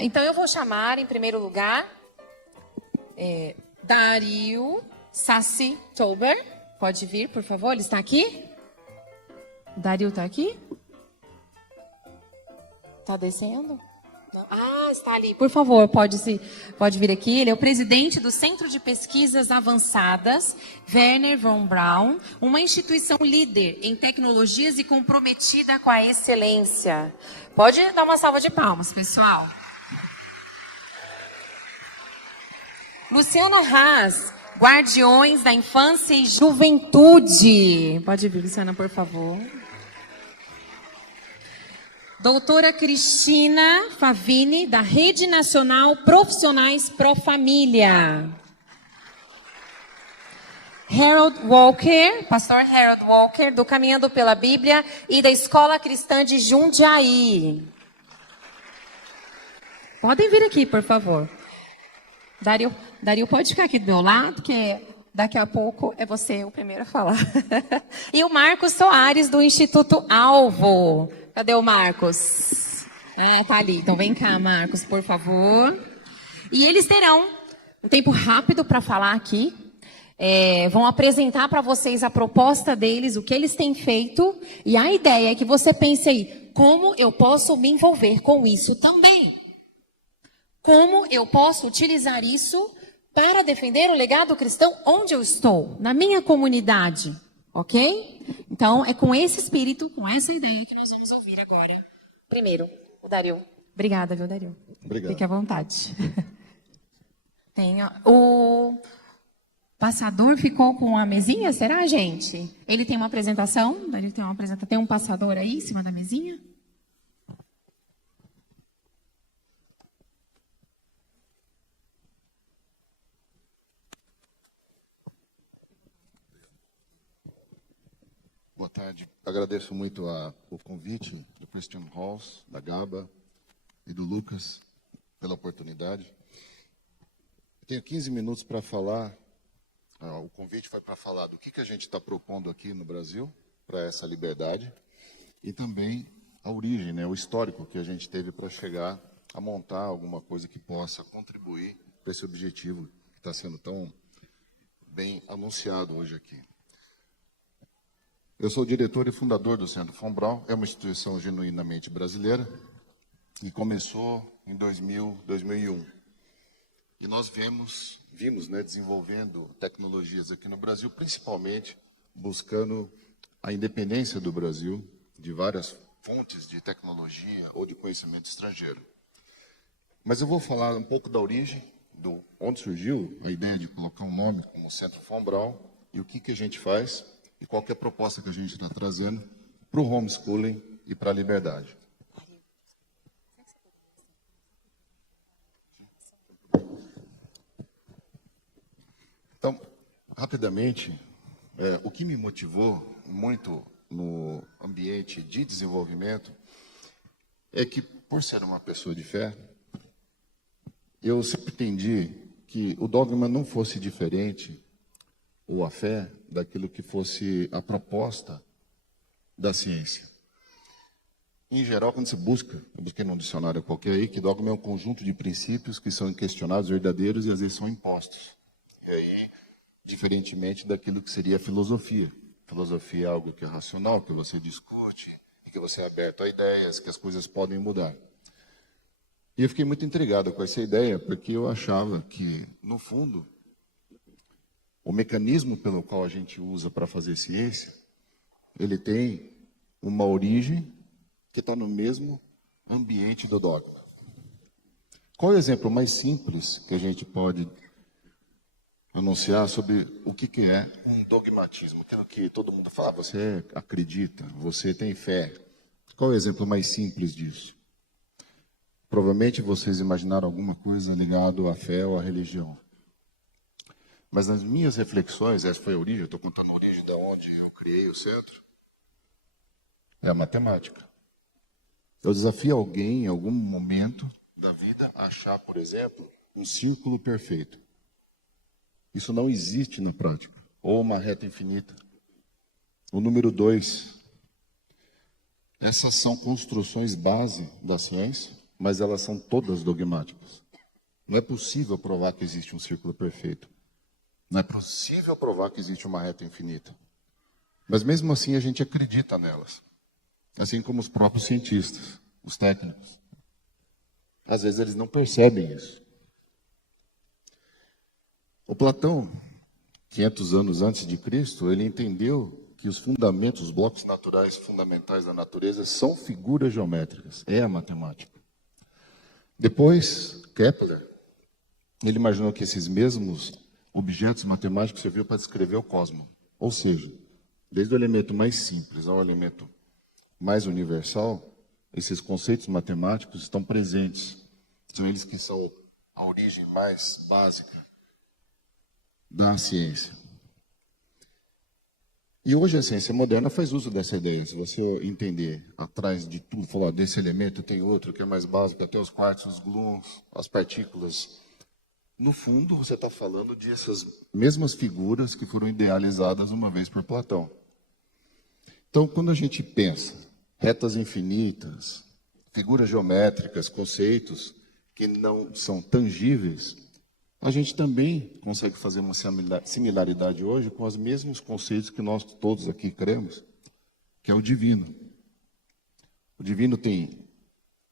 Então eu vou chamar, em primeiro lugar, Dario Sassi Tober. Pode vir, por favor, ele está aqui? Dario está aqui? Está descendo? Ah, está ali. Por favor, pode vir aqui. Ele é o presidente do Centro de Pesquisas Avançadas, Wernher von Braun, uma instituição líder em tecnologias e comprometida com a excelência. Pode dar uma salva de palmas, pessoal. Luciana Haas, Guardiões da Infância e Juventude. Pode vir, Luciana, por favor. Doutora Cristina Favini, da Rede Nacional Profissionais Pro Família. Harold Walker, pastor Harold Walker, do Caminhando pela Bíblia e da Escola Cristã de Jundiaí. Podem vir aqui, por favor. Dario, pode ficar aqui do meu lado, que daqui a pouco é você o primeiro a falar. E o Marcos Soares, do Instituto Alvo. Cadê o Marcos? Tá ali. Então vem cá, Marcos, por favor. E eles terão um tempo rápido para falar aqui. Vão apresentar para vocês a proposta deles, o que eles têm feito. E a ideia é que você pense aí, como eu posso me envolver com isso também? Como eu posso utilizar isso para defender o legado cristão onde eu estou, na minha comunidade, ok? Então, é com esse espírito, com essa ideia que nós vamos ouvir agora. Primeiro, o Dario. Obrigada, viu, Dario? Obrigado. Fique à vontade. O passador ficou com a mesinha, será, gente? Ele tem uma apresentação? Dario tem uma apresentação. Tem um passador aí em cima da mesinha? Boa tarde. Agradeço muito o convite do Christian Halls, da Gaba e do Lucas pela oportunidade. Eu tenho 15 minutos para falar. O convite foi para falar do que a gente está propondo aqui no Brasil para essa liberdade e também a origem, né, o histórico que a gente teve para chegar a montar alguma coisa que possa contribuir para esse objetivo que está sendo tão bem anunciado hoje aqui. Eu sou o diretor e fundador do Centro von Braun, é uma instituição genuinamente brasileira e começou em 2001. E nós vimos, né, desenvolvendo tecnologias aqui no Brasil, principalmente buscando a independência do Brasil de várias fontes de tecnologia ou de conhecimento estrangeiro. Mas eu vou falar um pouco da origem, onde surgiu a ideia de colocar um nome como Centro von Braun e o que a gente faz e qual que é a proposta que a gente está trazendo para o homeschooling e para a liberdade. Então, rapidamente, o que me motivou muito no ambiente de desenvolvimento é que, por ser uma pessoa de fé, eu sempre entendi que o dogma não fosse diferente, ou a fé, daquilo que fosse a proposta da ciência. Em geral, quando você busca, eu busquei num dicionário qualquer aí, que dogma é um conjunto de princípios que são inquestionados, verdadeiros e às vezes são impostos. E aí, diferentemente daquilo que seria a filosofia. Filosofia é algo que é racional, que você discute, que você é aberto a ideias, que as coisas podem mudar. E eu fiquei muito intrigado com essa ideia, porque eu achava que, no fundo, o mecanismo pelo qual a gente usa para fazer ciência, ele tem uma origem que está no mesmo ambiente do dogma. Qual é o exemplo mais simples que a gente pode anunciar sobre o que é um dogmatismo? Aquilo que todo mundo fala, você acredita, você tem fé. Qual é o exemplo mais simples disso? Provavelmente vocês imaginaram alguma coisa ligada à fé ou à religião. Mas nas minhas reflexões, essa foi a origem, eu estou contando a origem de onde eu criei o centro, é a matemática. Eu desafio alguém, em algum momento da vida, a achar, por exemplo, um círculo perfeito. Isso não existe na prática. Ou uma reta infinita. O número 2. Essas são construções base da ciência, mas elas são todas dogmáticas. Não é possível provar que existe um círculo perfeito. Não é possível provar que existe uma reta infinita. Mas mesmo assim a gente acredita nelas. Assim como os próprios cientistas, os técnicos. Às vezes eles não percebem isso. O Platão, 500 anos antes de Cristo, ele entendeu que os fundamentos, os blocos naturais fundamentais da natureza são figuras geométricas, é a matemática. Depois, Kepler, ele imaginou que esses mesmos objetos matemáticos serviam para descrever o cosmos. Ou seja, desde o elemento mais simples ao elemento mais universal, esses conceitos matemáticos estão presentes. São eles que são a origem mais básica da ciência. E hoje a ciência moderna faz uso dessa ideia. Se você entender atrás de tudo, falar desse elemento, tem outro que é mais básico, até os quartos, os gluons, as partículas. No fundo, você está falando de essas mesmas figuras que foram idealizadas uma vez por Platão. Então, quando a gente pensa retas infinitas, figuras geométricas, conceitos que não são tangíveis, a gente também consegue fazer uma similaridade hoje com os mesmos conceitos que nós todos aqui cremos, que é o divino. O divino tem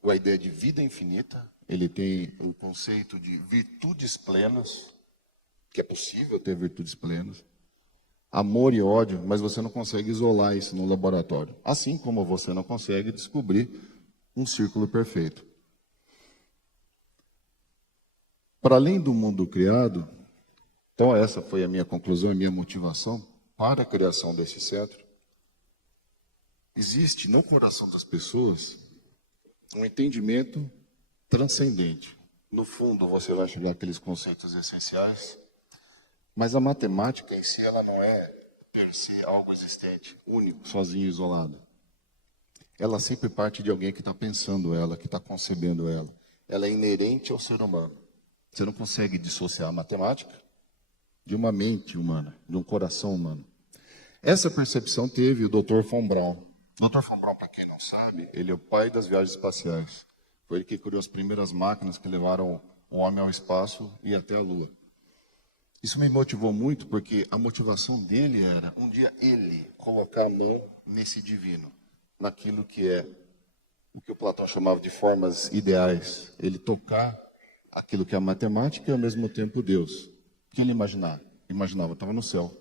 a ideia de vida infinita, ele tem o conceito de virtudes plenas, que é possível ter virtudes plenas, amor e ódio, mas você não consegue isolar isso no laboratório. Assim como você não consegue descobrir um círculo perfeito. Para além do mundo criado, então essa foi a minha conclusão, a minha motivação para a criação desse centro. Existe no coração das pessoas um entendimento transcendente. No fundo, você vai chegar àqueles conceitos essenciais, mas a matemática em si, ela não é per se algo existente, único, sozinho, isolado. Ela sempre parte de alguém que está pensando ela, que está concebendo ela. Ela é inerente ao ser humano. Você não consegue dissociar a matemática de uma mente humana, de um coração humano. Essa percepção teve o Dr. von Braun. O Dr. von Braun, para quem não sabe, ele é o pai das viagens espaciais. Foi ele que criou as primeiras máquinas que levaram o homem ao espaço e até a Lua. Isso me motivou muito porque a motivação dele era um dia ele colocar a mão nesse divino, naquilo que é o que o Platão chamava de formas ideais. Ele tocar aquilo que é a matemática e ao mesmo tempo Deus. O que ele imaginava? Estava no céu.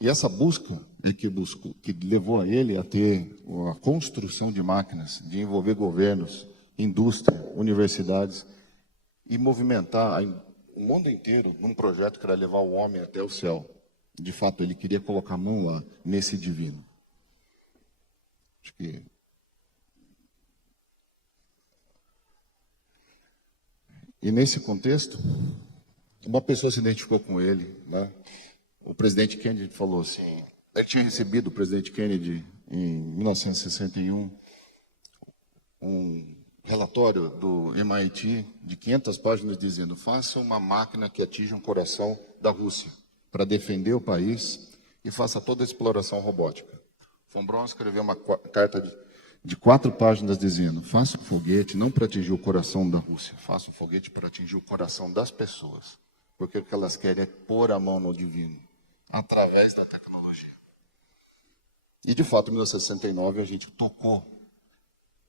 E essa busca é que levou a ele a ter a construção de máquinas, de envolver governos, indústria, universidades e movimentar o mundo inteiro num projeto que era levar o homem até o céu. De fato, ele queria colocar a mão lá, nesse divino. Acho que... E nesse contexto, uma pessoa se identificou com ele, né? O presidente Kennedy falou assim, ele tinha recebido, o presidente Kennedy, em 1961, um relatório do MIT de 500 páginas dizendo: faça uma máquina que atinja um coração da Rússia para defender o país e faça toda a exploração robótica. Von Braun escreveu uma carta de 4 páginas dizendo: faça um foguete não para atingir o coração da Rússia, faça um foguete para atingir o coração das pessoas, porque o que elas querem é pôr a mão no divino, através da tecnologia. E de fato, em 1969 a gente tocou.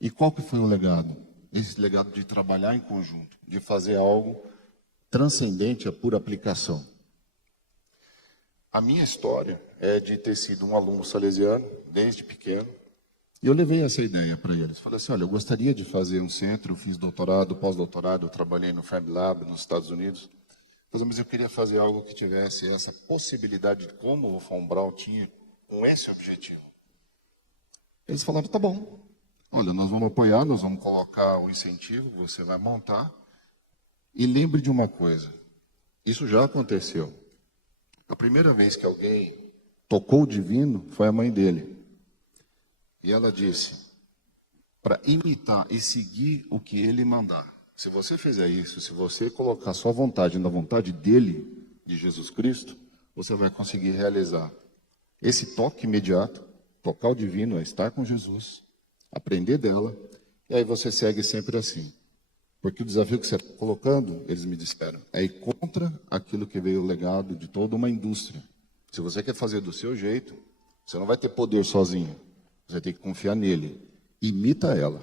E qual que foi o legado? Esse legado de trabalhar em conjunto, de fazer algo transcendente a pura aplicação. A minha história é de ter sido um aluno salesiano, desde pequeno, e eu levei essa ideia para eles. Falei assim, olha, eu gostaria de fazer um centro, eu fiz doutorado, pós-doutorado, eu trabalhei no FabLab nos Estados Unidos, mas eu queria fazer algo que tivesse essa possibilidade, de como o Von Braun tinha, com esse objetivo. Eles falaram, tá bom, olha, nós vamos apoiar, nós vamos colocar o incentivo, você vai montar, e lembre de uma coisa, isso já aconteceu. A primeira vez que alguém tocou o divino foi a mãe dele. E ela disse, para imitar e seguir o que ele mandar. Se você fizer isso, se você colocar sua vontade na vontade dele, de Jesus Cristo, você vai conseguir realizar esse toque imediato. Tocar o divino é estar com Jesus, aprender dela E aí você segue sempre assim. Porque o desafio que você está colocando, eles me disseram, é ir contra aquilo que veio o legado de toda uma indústria. Se você quer fazer do seu jeito, você não vai ter poder sozinho. Você tem que confiar nele. Imita ela.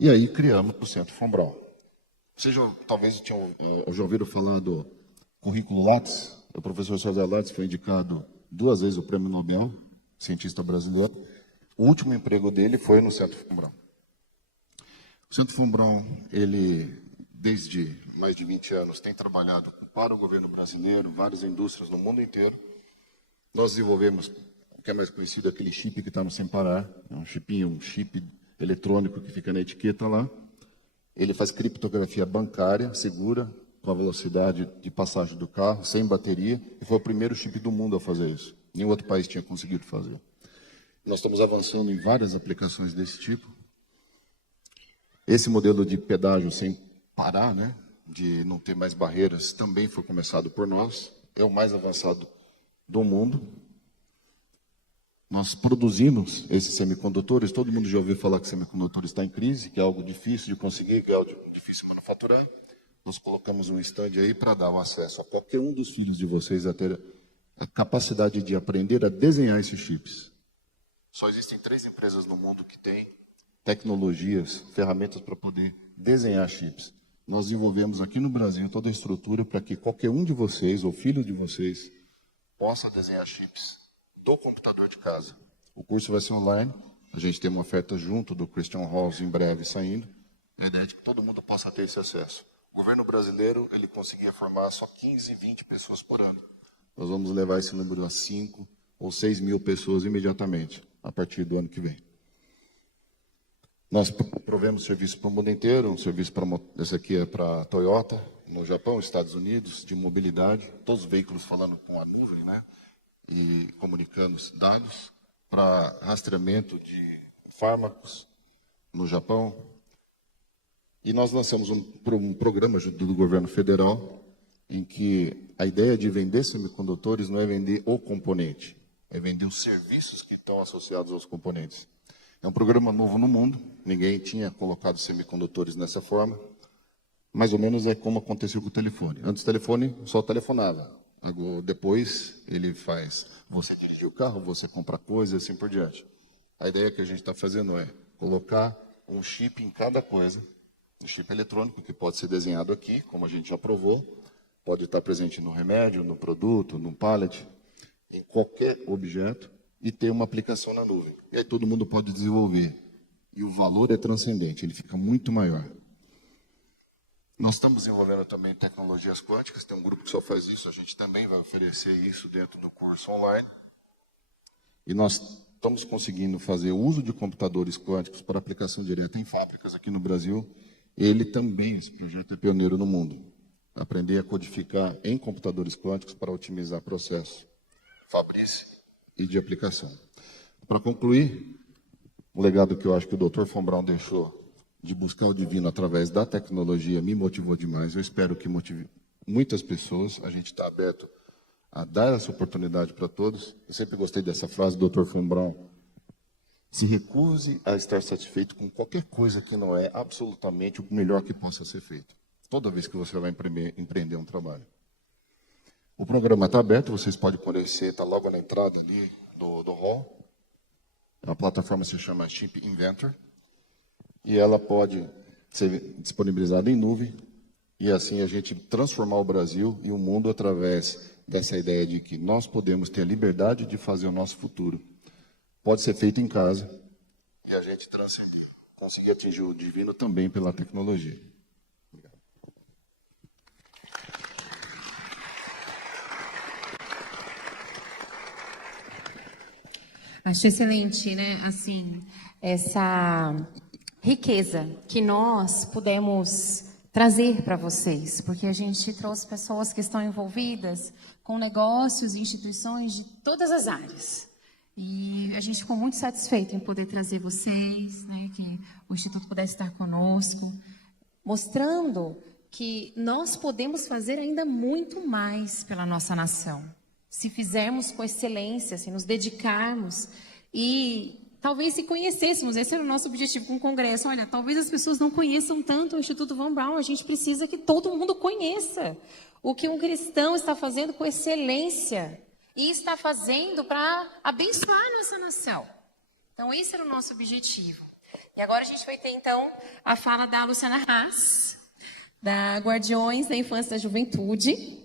E aí criamos o Centro Fombrão. Vocês talvez já ouviram falar do currículo Lattes? O professor José Lattes foi indicado 2 vezes o Prêmio Nobel, cientista brasileiro. O último emprego dele foi no Centro Fombrão. O Centro Fombrão, ele, desde mais de 20 anos, tem trabalhado para o governo brasileiro, várias indústrias no mundo inteiro. Nós desenvolvemos o que é mais conhecido, aquele chip que está no Sem Parar, é um chip eletrônico que fica na etiqueta lá. Ele faz criptografia bancária, segura, com a velocidade de passagem do carro, sem bateria, e foi o primeiro chip do mundo a fazer isso. Nenhum outro país tinha conseguido fazer. Nós estamos avançando em várias aplicações desse tipo. Esse modelo de pedágio sem parar, né, de não ter mais barreiras, também foi começado por nós. É o mais avançado do mundo. Nós produzimos esses semicondutores. Todo mundo já ouviu falar que semicondutor está em crise, que é algo difícil de conseguir, que é algo difícil de manufaturar. Nós colocamos um stand aí para dar o acesso a qualquer um dos filhos de vocês a ter a capacidade de aprender a desenhar esses chips. Só existem 3 empresas no mundo que têm tecnologias, ferramentas para poder desenhar chips. Nós desenvolvemos aqui no Brasil toda a estrutura para que qualquer um de vocês, ou filho de vocês, possa desenhar chips do computador de casa. O curso vai ser online, a gente tem uma oferta junto do Christian Halls em breve saindo. A ideia é de que todo mundo possa ter esse acesso. O governo brasileiro, ele conseguia formar só 15, 20 pessoas por ano. Nós vamos levar esse número a 5 ou 6 mil pessoas imediatamente, a partir do ano que vem. Nós provemos serviço para o mundo inteiro, um serviço esse aqui é para a Toyota, no Japão, Estados Unidos, de mobilidade, todos os veículos falando com a nuvem, né, e comunicando os dados, para rastreamento de fármacos no Japão. E nós lançamos um programa junto do governo federal, em que a ideia de vender semicondutores não é vender o componente, é vender os serviços que estão associados aos componentes. É um programa novo no mundo, ninguém tinha colocado semicondutores nessa forma. Mais ou menos é como aconteceu com o telefone. Antes o telefone só telefonava. Agora, depois ele faz, você dirige o carro, você compra coisas e assim por diante. A ideia que a gente está fazendo é colocar um chip em cada coisa, um chip eletrônico que pode ser desenhado aqui, como a gente já provou, pode estar presente no remédio, no produto, no pallet, em qualquer objeto, e ter uma aplicação na nuvem. E aí todo mundo pode desenvolver. E o valor é transcendente, ele fica muito maior. Nós estamos desenvolvendo também tecnologias quânticas, tem um grupo que só faz isso, a gente também vai oferecer isso dentro do curso online. E nós estamos conseguindo fazer uso de computadores quânticos para aplicação direta em fábricas aqui no Brasil. Ele também, esse projeto é pioneiro no mundo. Aprender a codificar em computadores quânticos para otimizar processos, fabrício e de aplicação. Para concluir, o legado que eu acho que o Dr. Fombrão deixou de buscar o divino através da tecnologia me motivou demais. Eu espero que motive muitas pessoas. A gente está aberto a dar essa oportunidade para todos. Eu sempre gostei dessa frase do Dr. Fombrão. Se recuse a estar satisfeito com qualquer coisa que não é absolutamente o melhor que possa ser feito. Toda vez que você vai empreender um trabalho. O programa está aberto, vocês podem conhecer, está logo na entrada ali do hall. A plataforma se chama Chip Inventor. E ela pode ser disponibilizada em nuvem. E assim a gente transformar o Brasil e o mundo através dessa ideia de que nós podemos ter a liberdade de fazer o nosso futuro. Pode ser feito em casa e a gente transcender, conseguir atingir o divino também pela tecnologia. Obrigado. Acho excelente, né? Assim, essa riqueza que nós pudemos trazer para vocês, porque a gente trouxe pessoas que estão envolvidas com negócios e instituições de todas as áreas. E a gente ficou muito satisfeito em poder trazer vocês, né, que o Instituto pudesse estar conosco, mostrando que nós podemos fazer ainda muito mais pela nossa nação, se fizermos com excelência, se nos dedicarmos e talvez se conhecêssemos, esse era o nosso objetivo com o congresso. Olha, talvez as pessoas não conheçam tanto o Instituto Von Braun, a gente precisa que todo mundo conheça o que um cristão está fazendo com excelência e está fazendo para abençoar nossa nação. Então, esse era o nosso objetivo. E agora a gente vai ter, então, a fala da Luciana Haas, da Guardiões da Infância e da Juventude.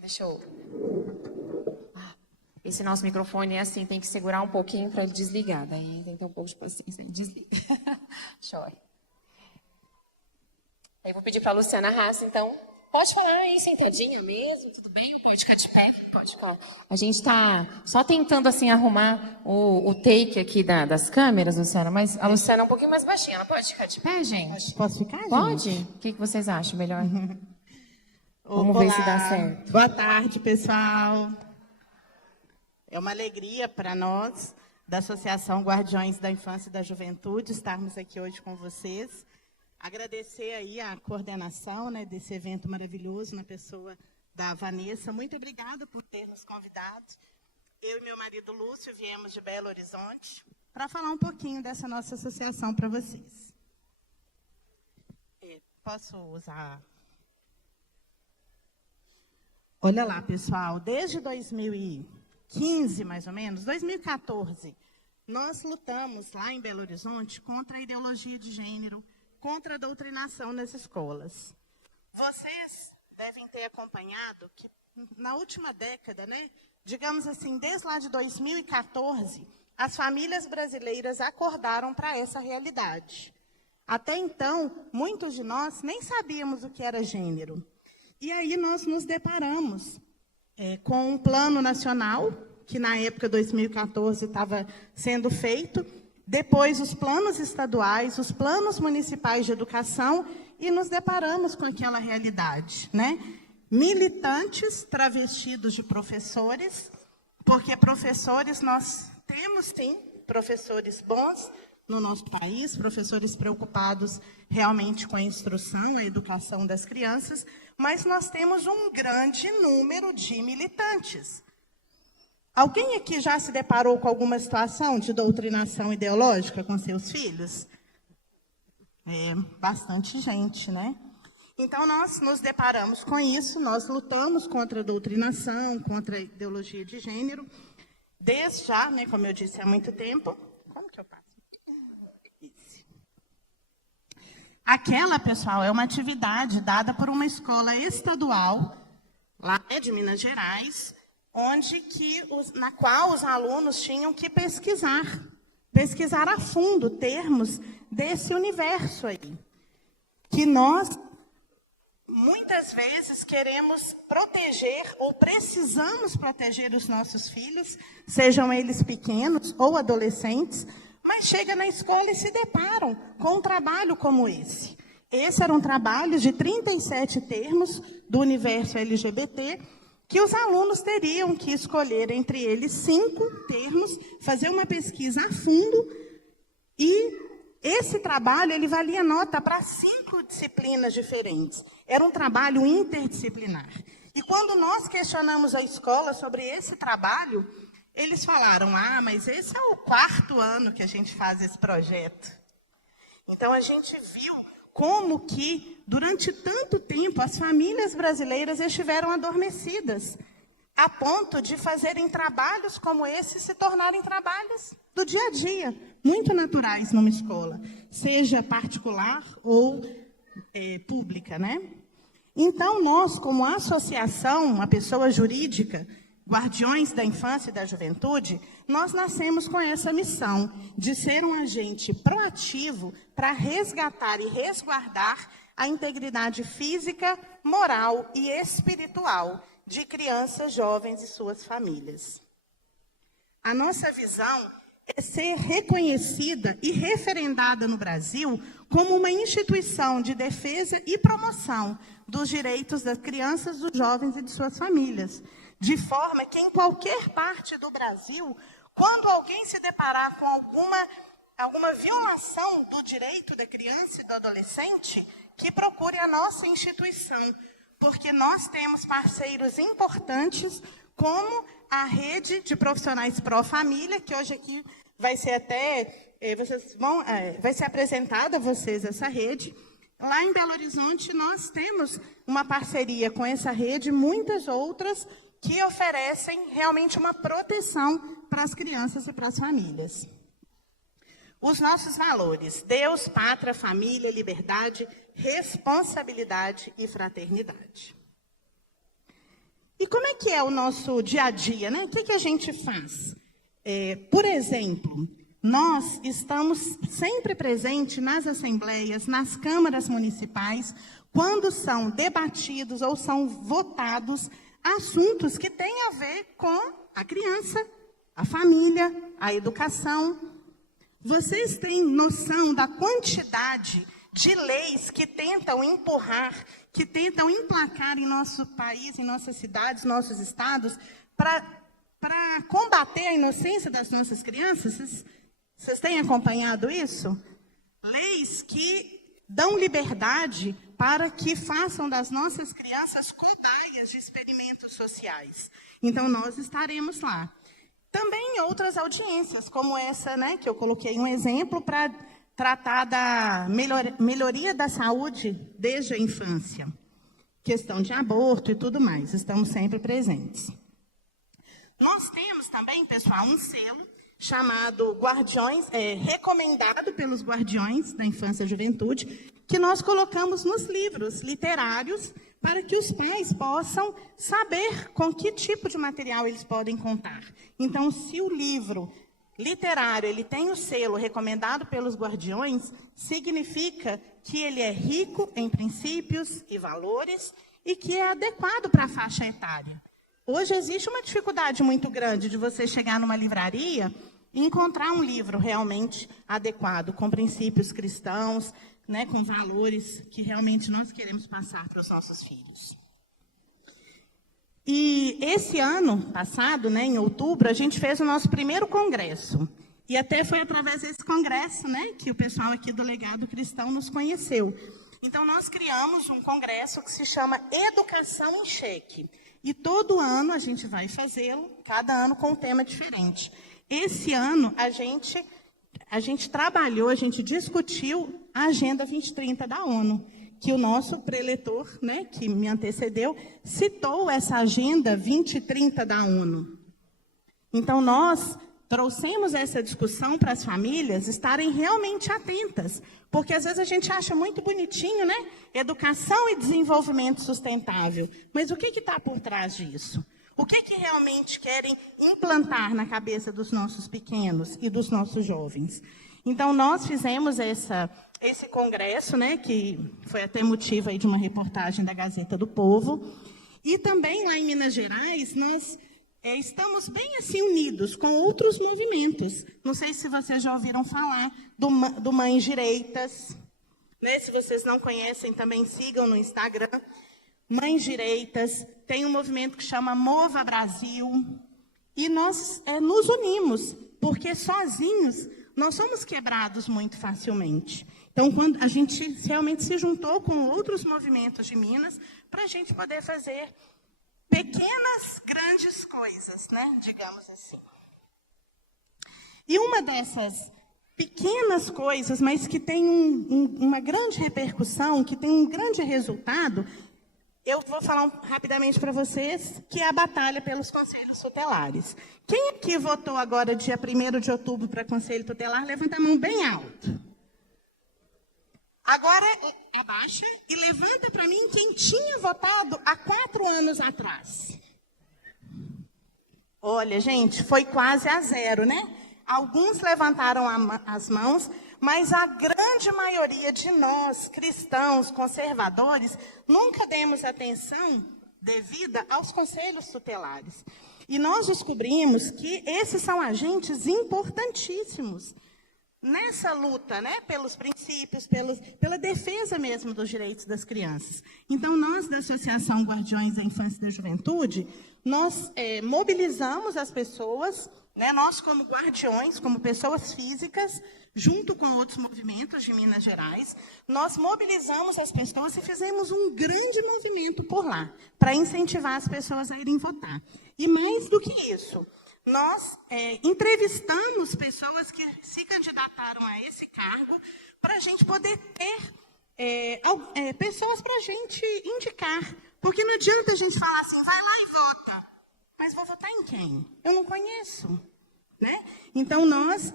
Deixa eu... Esse nosso microfone é assim, tem que segurar um pouquinho para ele desligar. Daí tem que ter um pouco de paciência. Desliga. Deixa eu ver. Aí eu vou pedir para a Luciana Haas, então... Pode falar aí sentadinha mesmo, tudo bem? Pode ficar de pé? Pode ficar. A gente está só tentando assim arrumar o take aqui das câmeras, Luciana, mas a Luciana é um pouquinho mais baixinha. Ela pode ficar de pé, gente? Posso ficar, gente? Pode? O que vocês acham melhor? Vamos ver se dá certo. Boa tarde, pessoal. É uma alegria para nós, da Associação Guardiões da Infância e da Juventude, estarmos aqui hoje com vocês. Agradecer aí a coordenação, né, desse evento maravilhoso, na pessoa da Vanessa. Muito obrigada por ter nos convidado. Eu e meu marido Lúcio viemos de Belo Horizonte para falar um pouquinho dessa nossa associação para vocês. Posso usar? Olha lá, pessoal, desde 2015, mais ou menos, 2014, nós lutamos lá em Belo Horizonte contra a ideologia de gênero, contra a doutrinação nas escolas. Vocês devem ter acompanhado que na última década, né, digamos assim, desde lá de 2014, as famílias brasileiras acordaram para essa realidade. Até então, muitos de nós nem sabíamos o que era gênero. E aí nós nos deparamos com um plano nacional, que na época 2014 estava sendo feito, depois os planos estaduais, os planos municipais de educação, e nos deparamos com aquela realidade, né? Militantes travestidos de professores, porque professores, nós temos sim professores bons no nosso país, professores preocupados realmente com a instrução, a educação das crianças, mas nós temos um grande número de militantes. Alguém aqui já se deparou com alguma situação de doutrinação ideológica com seus filhos? Bastante gente, né? Então, nós nos deparamos com isso, nós lutamos contra a doutrinação, contra a ideologia de gênero, desde já, né, como eu disse, há muito tempo. Como que eu passo? Isso. Aquela, pessoal, é uma atividade dada por uma escola estadual, lá de Minas Gerais, na qual os alunos tinham que pesquisar a fundo termos desse universo aí, que nós, muitas vezes, queremos proteger ou precisamos proteger os nossos filhos, sejam eles pequenos ou adolescentes, mas chega na escola e se deparam com um trabalho como esse. Esse era um trabalho de 37 termos do universo LGBT, que os alunos teriam que escolher entre eles 5 termos, fazer uma pesquisa a fundo, e esse trabalho ele valia nota para 5 disciplinas diferentes. Era um trabalho interdisciplinar. E quando nós questionamos a escola sobre esse trabalho, eles falaram, mas esse é o 4º ano que a gente faz esse projeto. Então, a gente viu como que, durante tanto tempo, as famílias brasileiras estiveram adormecidas, a ponto de fazerem trabalhos como esse se tornarem trabalhos do dia a dia, muito naturais numa escola, seja particular ou pública, né? Então, nós, como associação, uma pessoa jurídica, Guardiões da Infância e da Juventude, nós nascemos com essa missão de ser um agente proativo para resgatar e resguardar a integridade física, moral e espiritual de crianças, jovens e suas famílias. A nossa visão é ser reconhecida e referendada no Brasil como uma instituição de defesa e promoção dos direitos das crianças, dos jovens e de suas famílias, de forma que em qualquer parte do Brasil, quando alguém se deparar com alguma violação do direito da criança e do adolescente, que procure a nossa instituição, porque nós temos parceiros importantes, como a rede de profissionais pró-família, que hoje aqui vai ser vai ser apresentada a vocês essa rede. Lá em Belo Horizonte, nós temos uma parceria com essa rede, muitas outras, que oferecem realmente uma proteção para as crianças e para as famílias. Os nossos valores: Deus, pátria, família, liberdade, responsabilidade e fraternidade. E como é que é o nosso dia a dia, né? O que a gente faz? Por exemplo, nós estamos sempre presentes nas assembleias, nas câmaras municipais, quando são debatidos ou são votados assuntos que têm a ver com a criança, a família, a educação. Vocês têm noção da quantidade de leis que tentam empurrar, que tentam emplacar em nosso país, em nossas cidades, nossos estados, para combater a inocência das nossas crianças? Vocês têm acompanhado isso? Leis que dão liberdade para que façam das nossas crianças cobaias de experimentos sociais. Então, nós estaremos lá. Também em outras audiências, como essa, né, que eu coloquei um exemplo para tratar da melhoria da saúde desde a infância. Questão de aborto e tudo mais, estamos sempre presentes. Nós temos também, pessoal, um selo chamado Guardiões, recomendado pelos Guardiões da Infância e Juventude, que nós colocamos nos livros literários para que os pais possam saber com que tipo de material eles podem contar. Então, se o livro literário ele tem o selo recomendado pelos Guardiões, significa que ele é rico em princípios e valores e que é adequado para a faixa etária. Hoje existe uma dificuldade muito grande de você chegar numa livraria e encontrar um livro realmente adequado, com princípios cristãos, né, com valores que realmente nós queremos passar para os nossos filhos. E esse ano passado, né, em outubro, a gente fez o nosso primeiro congresso. E até foi através desse congresso, né, que o pessoal aqui do Legado Cristão nos conheceu. Então, nós criamos um congresso que se chama Educação em Xeque. E todo ano a gente vai fazê-lo, cada ano com um tema diferente. Esse ano a gente trabalhou, a gente discutiu a Agenda 2030 da ONU, que o nosso preletor, né, que me antecedeu, citou essa Agenda 2030 da ONU. Então, nós trouxemos essa discussão para as famílias estarem realmente atentas, porque às vezes a gente acha muito bonitinho, né? Educação e desenvolvimento sustentável. Mas o que está por trás disso? O que realmente querem implantar na cabeça dos nossos pequenos e dos nossos jovens? Então, nós fizemos esse congresso, né, que foi até motivo aí de uma reportagem da Gazeta do Povo. E também lá em Minas Gerais, nós estamos bem assim unidos com outros movimentos. Não sei se vocês já ouviram falar do Mães Direitas. Né? Se vocês não conhecem, também sigam no Instagram. Mães Direitas, tem um movimento que chama Mova Brasil. E nós nos unimos, porque sozinhos nós somos quebrados muito facilmente. Então, quando a gente realmente se juntou com outros movimentos de Minas, para a gente poder fazer pequenas, grandes coisas, né? Digamos assim. E uma dessas pequenas coisas, mas que tem uma grande repercussão, que tem um grande resultado, eu vou falar rapidamente para vocês, que é a batalha pelos conselhos tutelares. Quem aqui votou agora, dia 1º de outubro, para conselho tutelar, levanta a mão bem alto. Agora, abaixa e levanta para mim quem tinha votado há 4 anos atrás. Olha, gente, foi quase a 0, né? Alguns levantaram as mãos, mas a grande maioria de nós, cristãos, conservadores, nunca demos atenção devida aos conselhos tutelares. E nós descobrimos que esses são agentes importantíssimos nessa luta, né, pelos princípios, pela defesa mesmo dos direitos das crianças. Então, nós, da Associação Guardiões da Infância e da Juventude, nós mobilizamos as pessoas, né, nós como guardiões, como pessoas físicas, junto com outros movimentos de Minas Gerais, nós mobilizamos as pessoas e fizemos um grande movimento por lá, para incentivar as pessoas a irem votar. E mais do que isso, nós entrevistamos pessoas que se candidataram a esse cargo para a gente poder ter pessoas para a gente indicar. Porque não adianta a gente falar assim, vai lá e vota. Mas vou votar em quem? Eu não conheço. Né? Então, nós...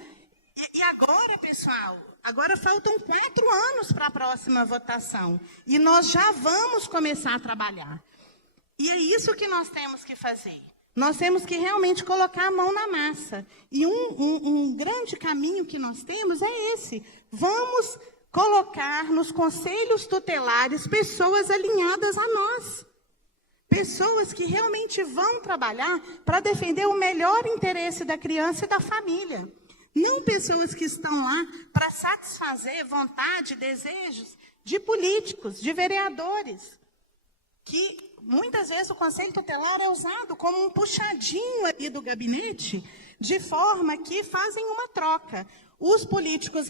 E agora, pessoal, agora faltam 4 anos para a próxima votação. E nós já vamos começar a trabalhar. E é isso que nós temos que fazer. Nós temos que realmente colocar a mão na massa. E um grande caminho que nós temos é esse. Vamos colocar nos conselhos tutelares pessoas alinhadas a nós. Pessoas que realmente vão trabalhar para defender o melhor interesse da criança e da família. Não pessoas que estão lá para satisfazer vontade, desejos de políticos, de vereadores, que muitas vezes o Conselho Tutelar é usado como um puxadinho ali do gabinete, de forma que fazem uma troca. Os políticos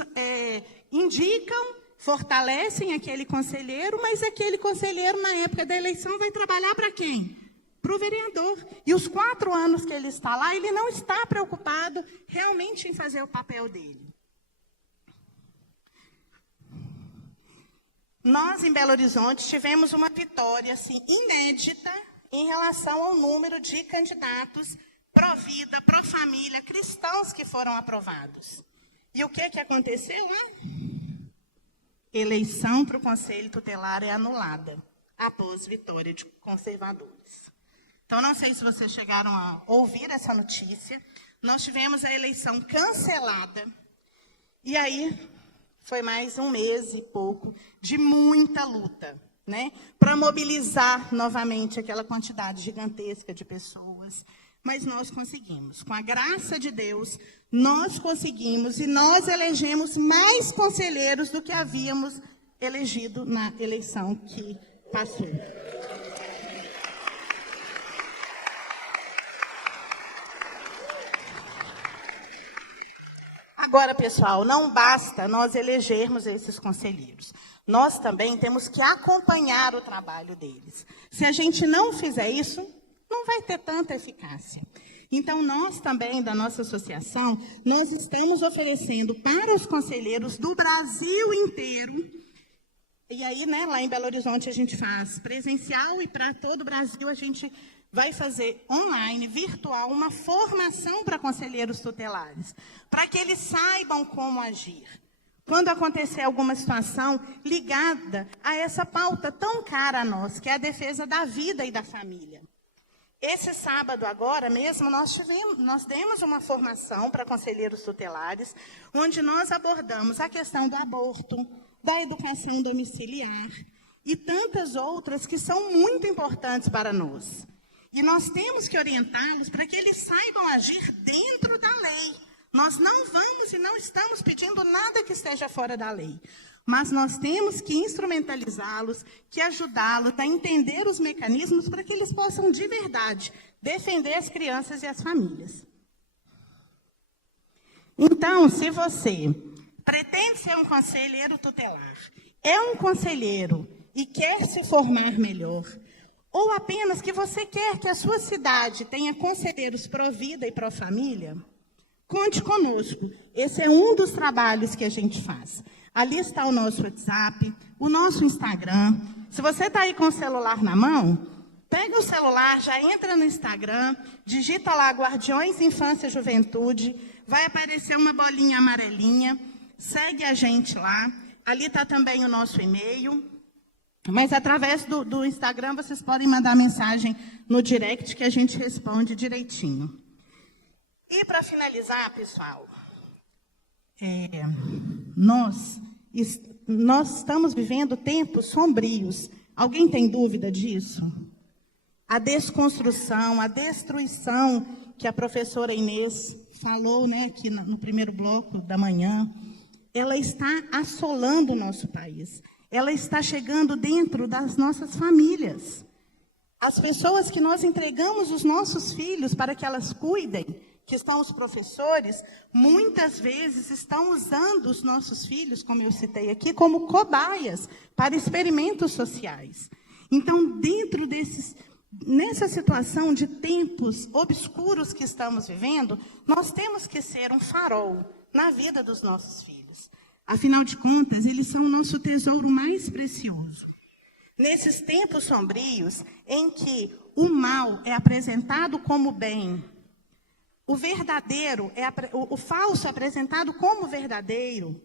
indicam, fortalecem aquele conselheiro, mas aquele conselheiro, na época da eleição, vai trabalhar para quem? Para o vereador. E os 4 anos que ele está lá, ele não está preocupado realmente em fazer o papel dele. Nós, em Belo Horizonte, tivemos uma vitória assim, inédita em relação ao número de candidatos pró-vida, pró-família, cristãos que foram aprovados. E o que aconteceu lá? Eleição para o Conselho Tutelar é anulada, após vitória de conservadores. Então, não sei se vocês chegaram a ouvir essa notícia. Nós tivemos a eleição cancelada. E aí, foi mais 1 mês e pouco de muita luta, né? Para mobilizar novamente aquela quantidade gigantesca de pessoas. Mas nós conseguimos. Com a graça de Deus, nós conseguimos e nós elegemos mais conselheiros do que havíamos elegido na eleição que passou. Agora, pessoal, não basta nós elegermos esses conselheiros. Nós também temos que acompanhar o trabalho deles. Se a gente não fizer isso, não vai ter tanta eficácia. Então, nós também, da nossa associação, nós estamos oferecendo para os conselheiros do Brasil inteiro, e aí, né, lá em Belo Horizonte a gente faz presencial e para todo o Brasil a gente vai fazer online, virtual, uma formação para conselheiros tutelares, para que eles saibam como agir. Quando acontecer alguma situação ligada a essa pauta tão cara a nós, que é a defesa da vida e da família. Esse sábado agora mesmo, nós demos uma formação para conselheiros tutelares, onde nós abordamos a questão do aborto, da educação domiciliar e tantas outras que são muito importantes para nós. E nós temos que orientá-los para que eles saibam agir dentro da lei. Nós não vamos e não estamos pedindo nada que esteja fora da lei. Mas nós temos que instrumentalizá-los, que ajudá-los a entender os mecanismos para que eles possam, de verdade, defender as crianças e as famílias. Então, se você pretende ser um conselheiro tutelar, é um conselheiro e quer se formar melhor, ou apenas que você quer que a sua cidade tenha conselheiros pró-vida e pró-família, conte conosco. Esse é um dos trabalhos que a gente faz. Ali está o nosso WhatsApp, o nosso Instagram. Se você está aí com o celular na mão, pega o celular, já entra no Instagram, digita lá Guardiões Infância e Juventude, vai aparecer uma bolinha amarelinha, segue a gente lá. Ali está também o nosso e-mail. Mas através do Instagram vocês podem mandar mensagem no direct que a gente responde direitinho. E para finalizar, pessoal, nós estamos vivendo tempos sombrios. Alguém tem dúvida disso? A desconstrução, a destruição que a professora Inês falou, né, aqui no primeiro bloco da manhã, ela está assolando o nosso país. Ela está chegando dentro das nossas famílias. As pessoas que nós entregamos os nossos filhos para que elas cuidem, que são os professores, muitas vezes estão usando os nossos filhos, como eu citei aqui, como cobaias para experimentos sociais. Então, nessa situação de tempos obscuros que estamos vivendo, nós temos que ser um farol na vida dos nossos filhos. Afinal de contas, eles são o nosso tesouro mais precioso. Nesses tempos sombrios, em que o mal é apresentado como bem, o falso é apresentado como verdadeiro,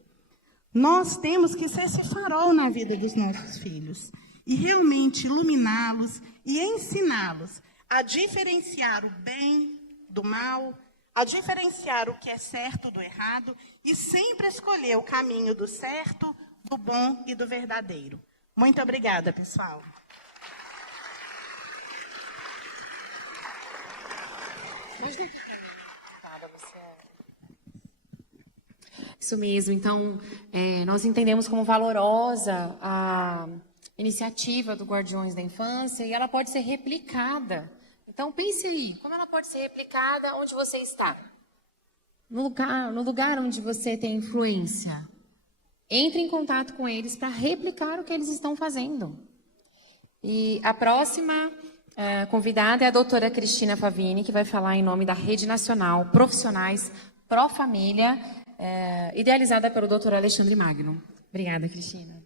nós temos que ser esse farol na vida dos nossos filhos e realmente iluminá-los e ensiná-los a diferenciar o bem do mal, a diferenciar o que é certo do errado e sempre escolher o caminho do certo, do bom e do verdadeiro. Muito obrigada, pessoal. Isso mesmo. Então, nós entendemos como valorosa a iniciativa do Guardiões da Infância e ela pode ser replicada. Então, pense aí, como ela pode ser replicada onde você está? No lugar onde você tem influência. Entre em contato com eles para replicar o que eles estão fazendo. E a próxima convidada é a doutora Cristina Favini, que vai falar em nome da Rede Nacional Profissionais Pró Família, idealizada pelo doutor Alexandre Magno. Obrigada, Cristina.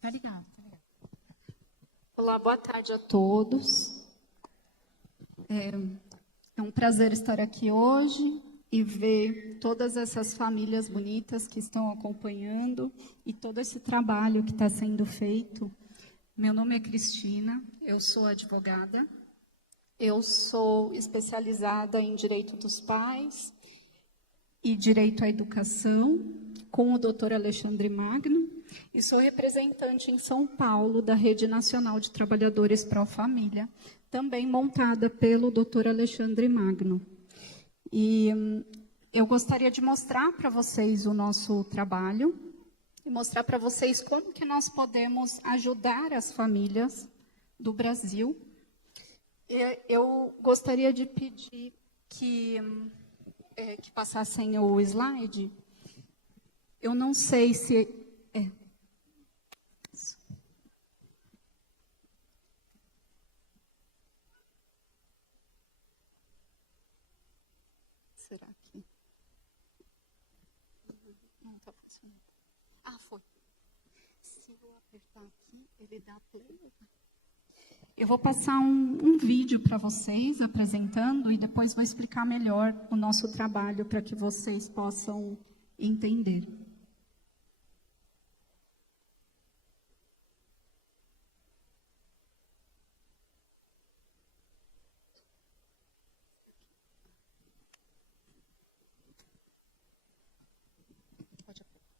Tá ligado. Olá, boa tarde a todos. É um prazer estar aqui hoje e ver todas essas famílias bonitas que estão acompanhando e todo esse trabalho que está sendo feito. Meu nome é Cristina, eu sou advogada, eu sou especializada em Direito dos Pais e Direito à Educação, com o doutor Alexandre Magno, e sou representante em São Paulo da Rede Nacional de Trabalhadores Pró Família, também montada pelo doutor Alexandre Magno. E eu gostaria de mostrar para vocês o nosso trabalho e mostrar para vocês como que nós podemos ajudar as famílias do Brasil. Eu gostaria de pedir que passassem o slide. Eu não sei se... Será que... Não está funcionando. Ah, foi. Se eu apertar aqui, ele dá play. Eu vou passar um vídeo para vocês apresentando e depois vou explicar melhor o nosso trabalho para que vocês possam entender.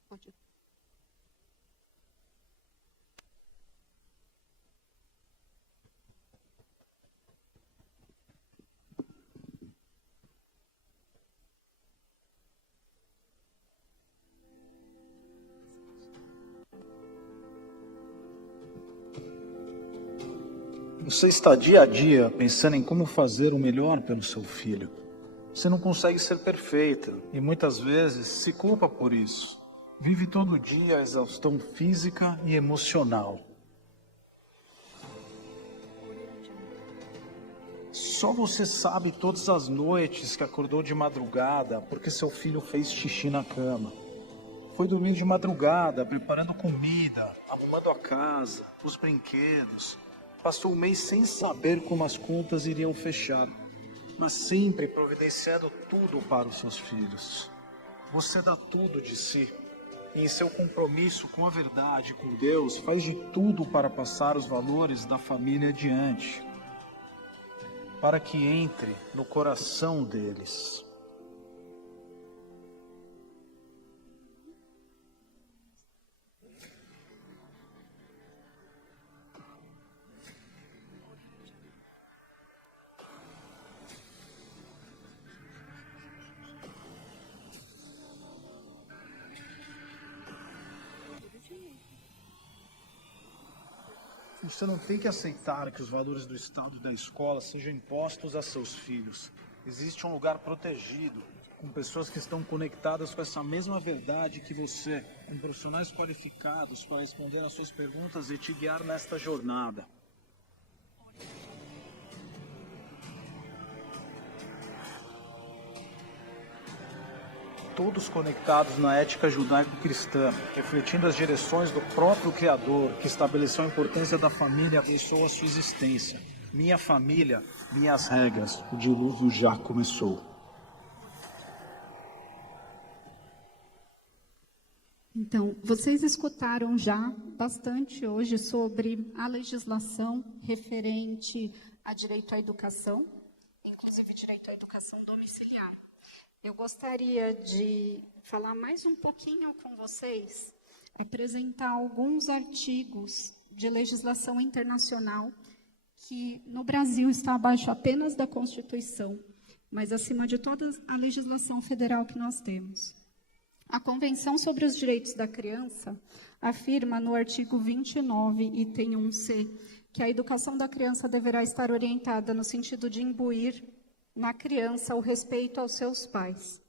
Pode. Você está dia a dia pensando em como fazer o melhor pelo seu filho. Você não consegue ser perfeita e muitas vezes se culpa por isso. Vive todo dia a exaustão física e emocional. Só você sabe todas as noites que acordou de madrugada porque seu filho fez xixi na cama. Foi dormir de madrugada, preparando comida, arrumando a casa, os brinquedos. Passou um mês sem saber como as contas iriam fechar, mas sempre providenciando tudo para os seus filhos. Você dá tudo de si. E em seu compromisso com a verdade, com Deus, faz de tudo para passar os valores da família adiante, para que entre no coração deles. Você não tem que aceitar que os valores do Estado e da escola sejam impostos a seus filhos. Existe um lugar protegido, com pessoas que estão conectadas com essa mesma verdade que você, com profissionais qualificados para responder às suas perguntas e te guiar nesta jornada. Todos conectados na ética judaico-cristã, refletindo as direções do próprio Criador, que estabeleceu a importância da família e abençoou a sua existência. Minha família, minhas regras, o dilúvio já começou. Então, vocês escutaram já bastante hoje sobre a legislação referente a direito à educação, inclusive direito à educação domiciliar. Eu gostaria de falar mais um pouquinho com vocês, apresentar alguns artigos de legislação internacional que no Brasil está abaixo apenas da Constituição, mas acima de toda a legislação federal que nós temos. A Convenção sobre os Direitos da Criança afirma no artigo 29, item 1c, que a educação da criança deverá estar orientada no sentido de imbuir na criança o respeito aos seus pais.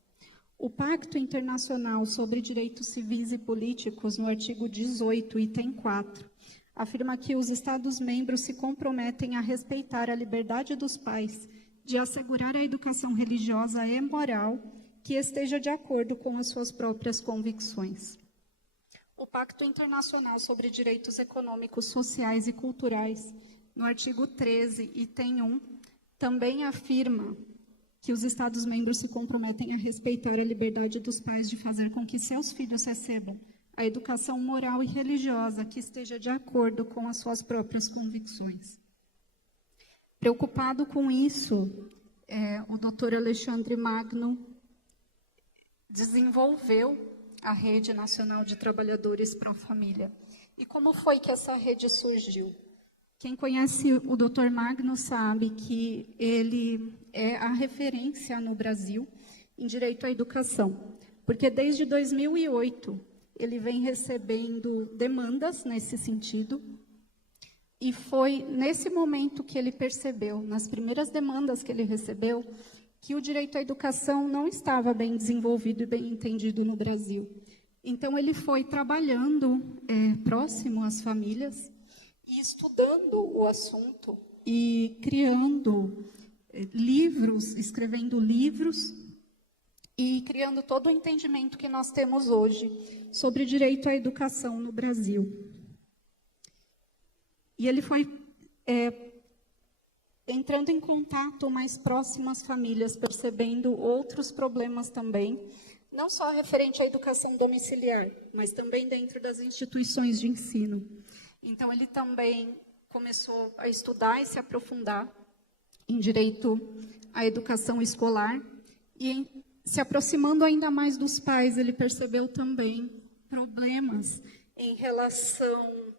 O Pacto Internacional sobre Direitos Civis e Políticos, no artigo 18, item 4, afirma que os Estados-membros se comprometem a respeitar a liberdade dos pais de assegurar a educação religiosa e moral que esteja de acordo com as suas próprias convicções. O Pacto Internacional sobre Direitos Econômicos, Sociais e Culturais, no artigo 13, item 1, também afirma que os Estados-membros se comprometem a respeitar a liberdade dos pais de fazer com que seus filhos recebam a educação moral e religiosa que esteja de acordo com as suas próprias convicções. Preocupado com isso, o Dr. Alexandre Magno desenvolveu a Rede Nacional de Trabalhadores Pró-Família. E como foi que essa rede surgiu? Quem conhece o Dr. Magno sabe que ele é a referência no Brasil em direito à educação, porque desde 2008 ele vem recebendo demandas nesse sentido, e foi nesse momento que ele percebeu, nas primeiras demandas que ele recebeu, que o direito à educação não estava bem desenvolvido e bem entendido no Brasil. Então, ele foi trabalhando próximo às famílias e estudando o assunto e criando livros, escrevendo livros e criando todo o entendimento que nós temos hoje sobre direito à educação no Brasil. E ele foi entrando em contato mais próximo às famílias, percebendo outros problemas também, não só referente à educação domiciliar, mas também dentro das instituições de ensino. Então, ele também começou a estudar e se aprofundar em direito à educação escolar, e se aproximando ainda mais dos pais, ele percebeu também problemas em relação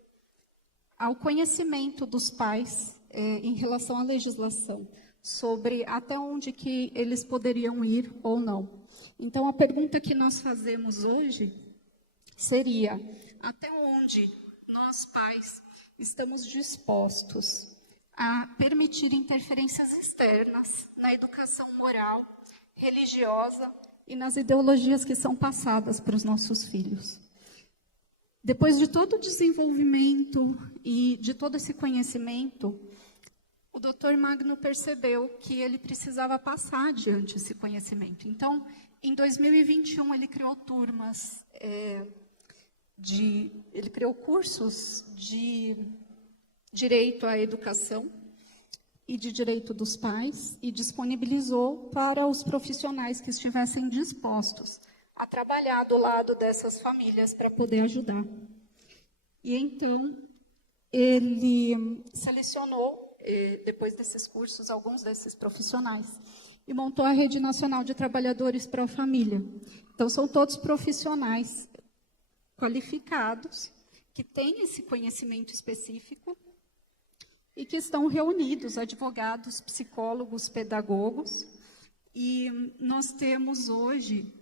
ao conhecimento dos pais, em relação à legislação, sobre até onde que eles poderiam ir ou não. Então, a pergunta que nós fazemos hoje seria: até onde nós, pais, estamos dispostos a permitir interferências externas na educação moral, religiosa e nas ideologias que são passadas para os nossos filhos? Depois de todo o desenvolvimento e de todo esse conhecimento, o Dr. Magno percebeu que ele precisava passar adiante esse conhecimento. Então, em 2021, ele criou turmas, ele criou cursos de direito à educação e de direito dos pais e disponibilizou para os profissionais que estivessem dispostos a trabalhar do lado dessas famílias para poder ajudar. E então, ele selecionou, depois desses cursos, alguns desses profissionais e montou a Rede Nacional de Trabalhadores Pró-Família. Então, são todos profissionais qualificados, que têm esse conhecimento específico e que estão reunidos, advogados, psicólogos, pedagogos. E nós temos hoje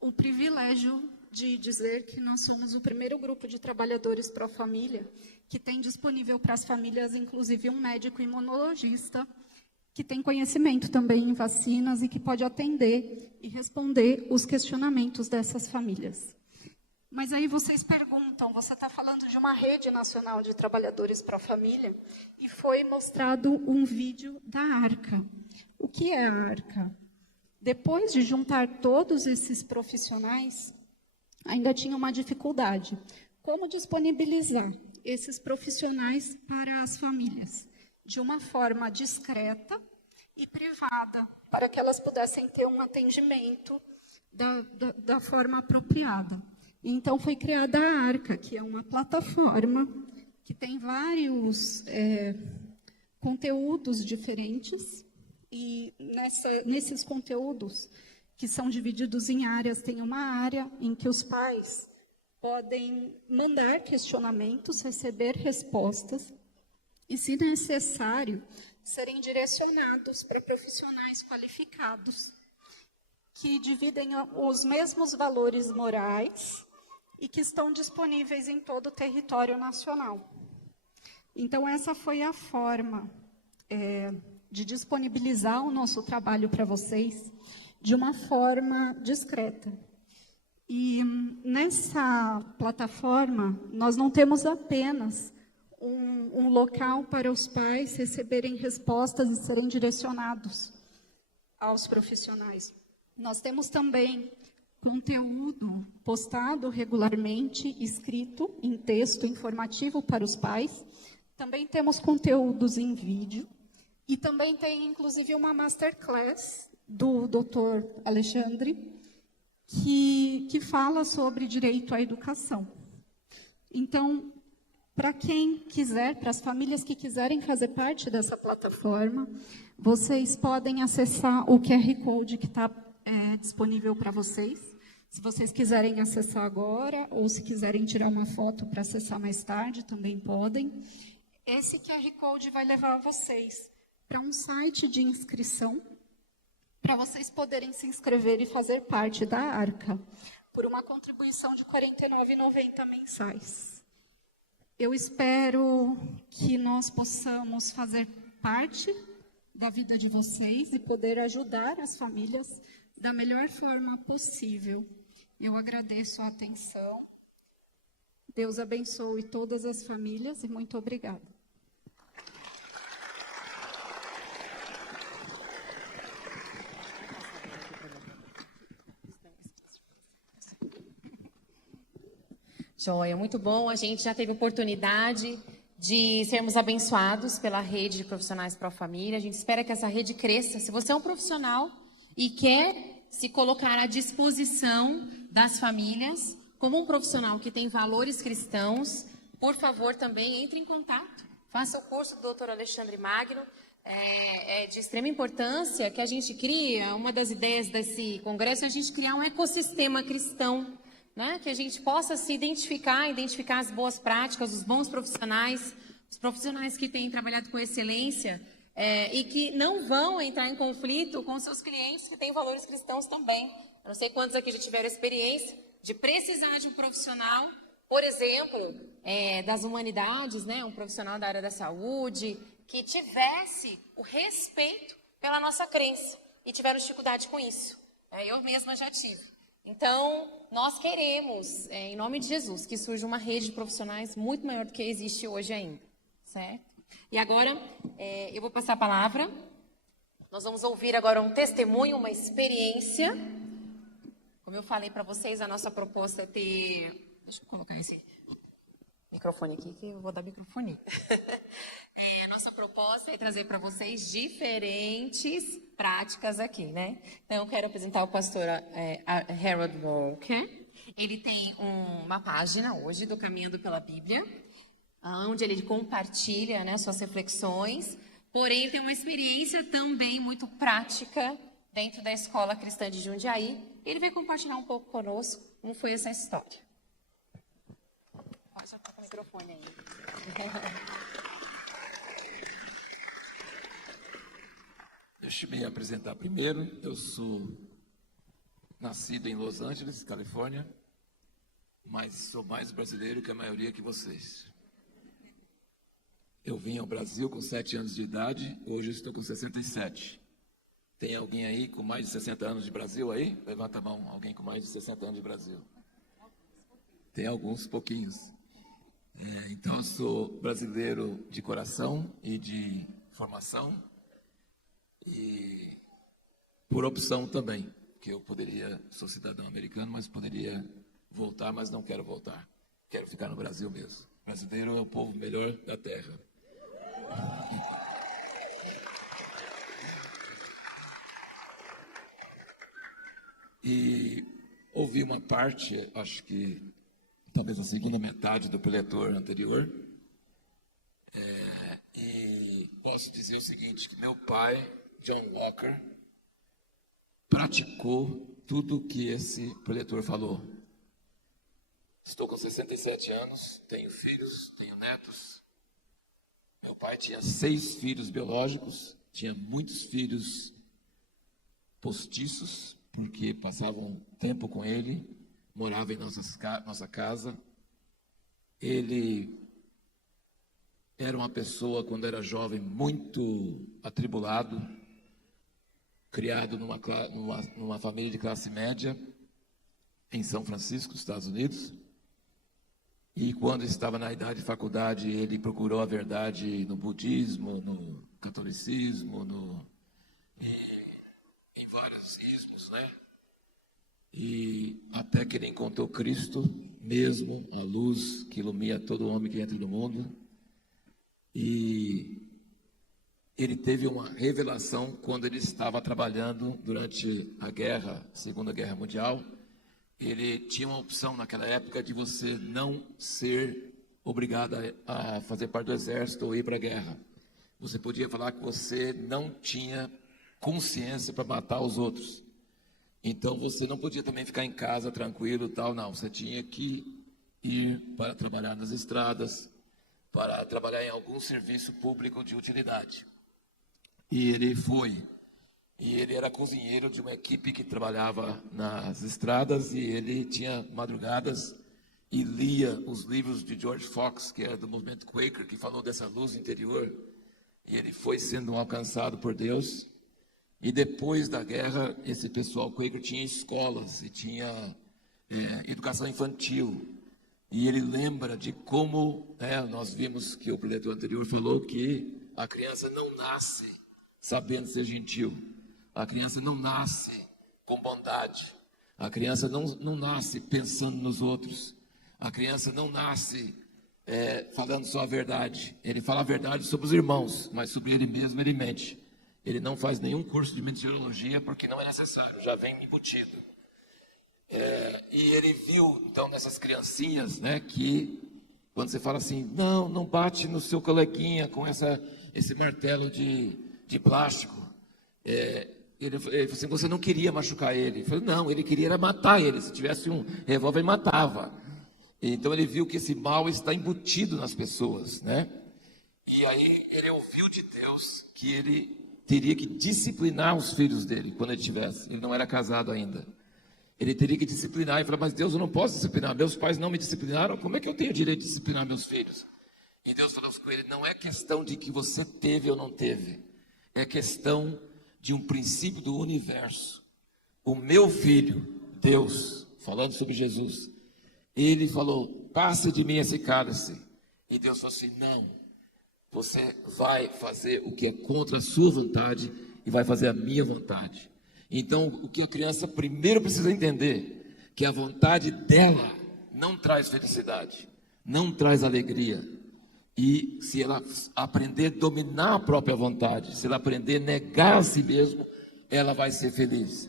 o privilégio de dizer que nós somos o primeiro grupo de trabalhadores pró-família que tem disponível para as famílias, inclusive, um médico imunologista, que tem conhecimento também em vacinas e que pode atender e responder os questionamentos dessas famílias. Mas aí vocês perguntam, você está falando de uma rede nacional de trabalhadores pró-família e foi mostrado um vídeo da ARCA. O que é a ARCA? Depois de juntar todos esses profissionais, ainda tinha uma dificuldade. Como disponibilizar esses profissionais para as famílias? De uma forma discreta e privada, para que elas pudessem ter um atendimento da forma apropriada. Então, foi criada a ARCA, que é uma plataforma que tem vários conteúdos diferentes, e nesses conteúdos, que são divididos em áreas, tem uma área em que os pais podem mandar questionamentos, receber respostas, e, se necessário, serem direcionados para profissionais qualificados, que dividem os mesmos valores morais e que estão disponíveis em todo o território nacional. Então, essa foi a forma de disponibilizar o nosso trabalho para vocês de uma forma discreta. E nessa plataforma, nós não temos apenas um local para os pais receberem respostas e serem direcionados aos profissionais. Nós temos também conteúdo postado regularmente, escrito em texto informativo para os pais. Também temos conteúdos em vídeo. E também tem, inclusive, uma masterclass do Dr. Alexandre, que fala sobre direito à educação. Então, para quem quiser, para as famílias que quiserem fazer parte dessa plataforma, vocês podem acessar o QR Code que está disponível para vocês. Se vocês quiserem acessar agora, ou se quiserem tirar uma foto para acessar mais tarde, também podem. Esse QR Code vai levar vocês para um site de inscrição, para vocês poderem se inscrever e fazer parte da ARCA, por uma contribuição de R$ 49,90 mensais. Eu espero que nós possamos fazer parte da vida de vocês e poder ajudar as famílias da melhor forma possível. Eu agradeço a atenção. Deus abençoe todas as famílias e muito obrigada. Joia, muito bom. A gente já teve oportunidade de sermos abençoados pela rede de profissionais pró-família. A gente espera que essa rede cresça. Se você é um profissional e quer se colocar à disposição das famílias, como um profissional que tem valores cristãos, por favor, também entre em contato. Faça o curso do Dr. Alexandre Magno. É de extrema importância que a gente cria, uma das ideias desse congresso é a gente criar um ecossistema cristão, né? Que a gente possa se identificar as boas práticas, os bons profissionais, os profissionais que têm trabalhado com excelência e que não vão entrar em conflito com seus clientes que têm valores cristãos também. Eu não sei quantos aqui já tiveram experiência de precisar de um profissional, por exemplo, das humanidades, né? Um profissional da área da saúde, que tivesse o respeito pela nossa crença e tiveram dificuldade com isso. Eu mesma já tive. Então, nós queremos, em nome de Jesus, que surja uma rede de profissionais muito maior do que existe hoje ainda, certo? E agora, eu vou passar a palavra. Nós vamos ouvir agora um testemunho, uma experiência. Como eu falei para vocês, a nossa proposta é ter... Deixa eu colocar esse microfone aqui, que eu vou dar microfone. A nossa proposta é trazer para vocês diferentes práticas aqui, né? Então, eu quero apresentar o pastor Harold Walker. Ele tem uma página hoje do Caminhando pela Bíblia, onde ele compartilha, né, suas reflexões, porém ele tem uma experiência também muito prática dentro da Escola Cristã de Jundiaí. Ele vai compartilhar um pouco conosco como foi essa história. Pode apertar o microfone aí. Deixe me apresentar primeiro. Eu sou nascido em Los Angeles, Califórnia. mas sou mais brasileiro que a maioria que vocês. Eu vim ao Brasil com 7 anos de idade, hoje estou com 67. Tem alguém aí com mais de 60 anos de Brasil aí? Levanta a mão, alguém com mais de 60 anos de Brasil. Tem alguns, pouquinhos. Então, eu sou brasileiro de coração e de formação, e por opção também, que eu sou cidadão americano, mas poderia voltar, mas não quero voltar. Quero ficar no Brasil mesmo. Brasileiro é o povo melhor da terra. E ouvi uma parte, acho que talvez a segunda metade do preletor anterior, e posso dizer o seguinte, que meu pai, John Walker, praticou tudo que esse preletor falou. Estou com 67 anos, tenho filhos, tenho netos. Meu pai tinha 6 filhos biológicos, tinha muitos filhos postiços, porque passavam tempo com ele, morava em nossa casa. Ele era uma pessoa, quando era jovem, muito atribulado, criado numa família de classe média, em São Francisco, Estados Unidos. E quando estava na idade de faculdade, ele procurou a verdade no budismo, no catolicismo, em vários ismos, né? E até que ele encontrou Cristo mesmo, a luz que ilumina todo homem que entra no mundo. E ele teve uma revelação quando ele estava trabalhando durante a Segunda Guerra Mundial. Ele tinha uma opção naquela época de você não ser obrigado a fazer parte do exército ou ir para a guerra. Você podia falar que você não tinha consciência para matar os outros. Então você não podia também ficar em casa tranquilo e tal, não. Você tinha que ir para trabalhar nas estradas, para trabalhar em algum serviço público de utilidade. E ele foi. E ele era cozinheiro de uma equipe que trabalhava nas estradas, e ele tinha madrugadas e lia os livros de George Fox, que era do movimento Quaker, que falou dessa luz interior. E ele foi sendo alcançado por Deus. E depois da guerra, esse pessoal Quaker tinha escolas e tinha educação infantil. E ele lembra de como, nós vimos que o preletor anterior falou que a criança não nasce sabendo ser gentil. A criança não nasce com bondade. A criança não nasce pensando nos outros. A criança não nasce falando só a verdade. Ele fala a verdade sobre os irmãos, mas sobre ele mesmo ele mente. Ele não faz nenhum curso de mentirologia porque não é necessário, já vem embutido. E ele viu, então, nessas criancinhas, né, que quando você fala assim, não bate no seu coleguinha com esse martelo de plástico. Ele falou assim, você não queria machucar ele. Ele falou, não, ele queria era matar ele. Se tivesse um revólver, ele matava. Então ele viu que esse mal está embutido nas pessoas, né? E aí ele ouviu de Deus que ele teria que disciplinar os filhos dele quando ele tivesse. Ele não era casado ainda. Ele teria que disciplinar. E falou, mas Deus, eu não posso disciplinar. Meus pais não me disciplinaram. Como é que eu tenho direito de disciplinar meus filhos? E Deus falou com ele, não é questão de que você teve ou não teve. É questão de um princípio do universo. O meu filho, Deus, falando sobre Jesus, ele falou, passe de mim esse cálice. E Deus falou assim, não, você vai fazer o que é contra a sua vontade e vai fazer a minha vontade. Então, o que a criança primeiro precisa entender, que a vontade dela não traz felicidade, não traz alegria. E se ela aprender a dominar a própria vontade, se ela aprender a negar a si mesmo, ela vai ser feliz.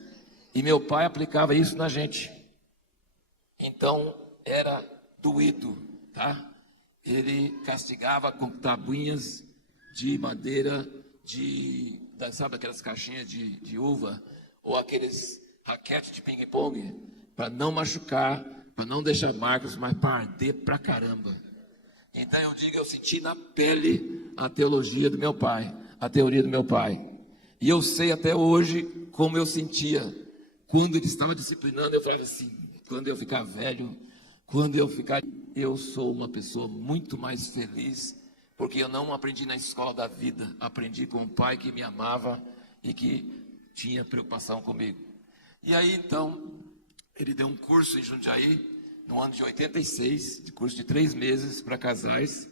E meu pai aplicava isso na gente. Então, era doído, tá? Ele castigava com tabuinhas de madeira, sabe aquelas caixinhas de uva, ou aqueles raquetes de ping-pong, para não machucar, para não deixar marcas, mas para arder pra caramba. Então eu senti na pele a teologia do meu pai, a teoria do meu pai. E eu sei até hoje como eu sentia. Quando ele estava disciplinando, eu falava assim, quando eu ficar velho, quando eu ficar, eu sou uma pessoa muito mais feliz, porque eu não aprendi na escola da vida, aprendi com um pai que me amava e que tinha preocupação comigo. E aí, então, ele deu um curso em Jundiaí, no ano de 86, de curso de 3 meses para casais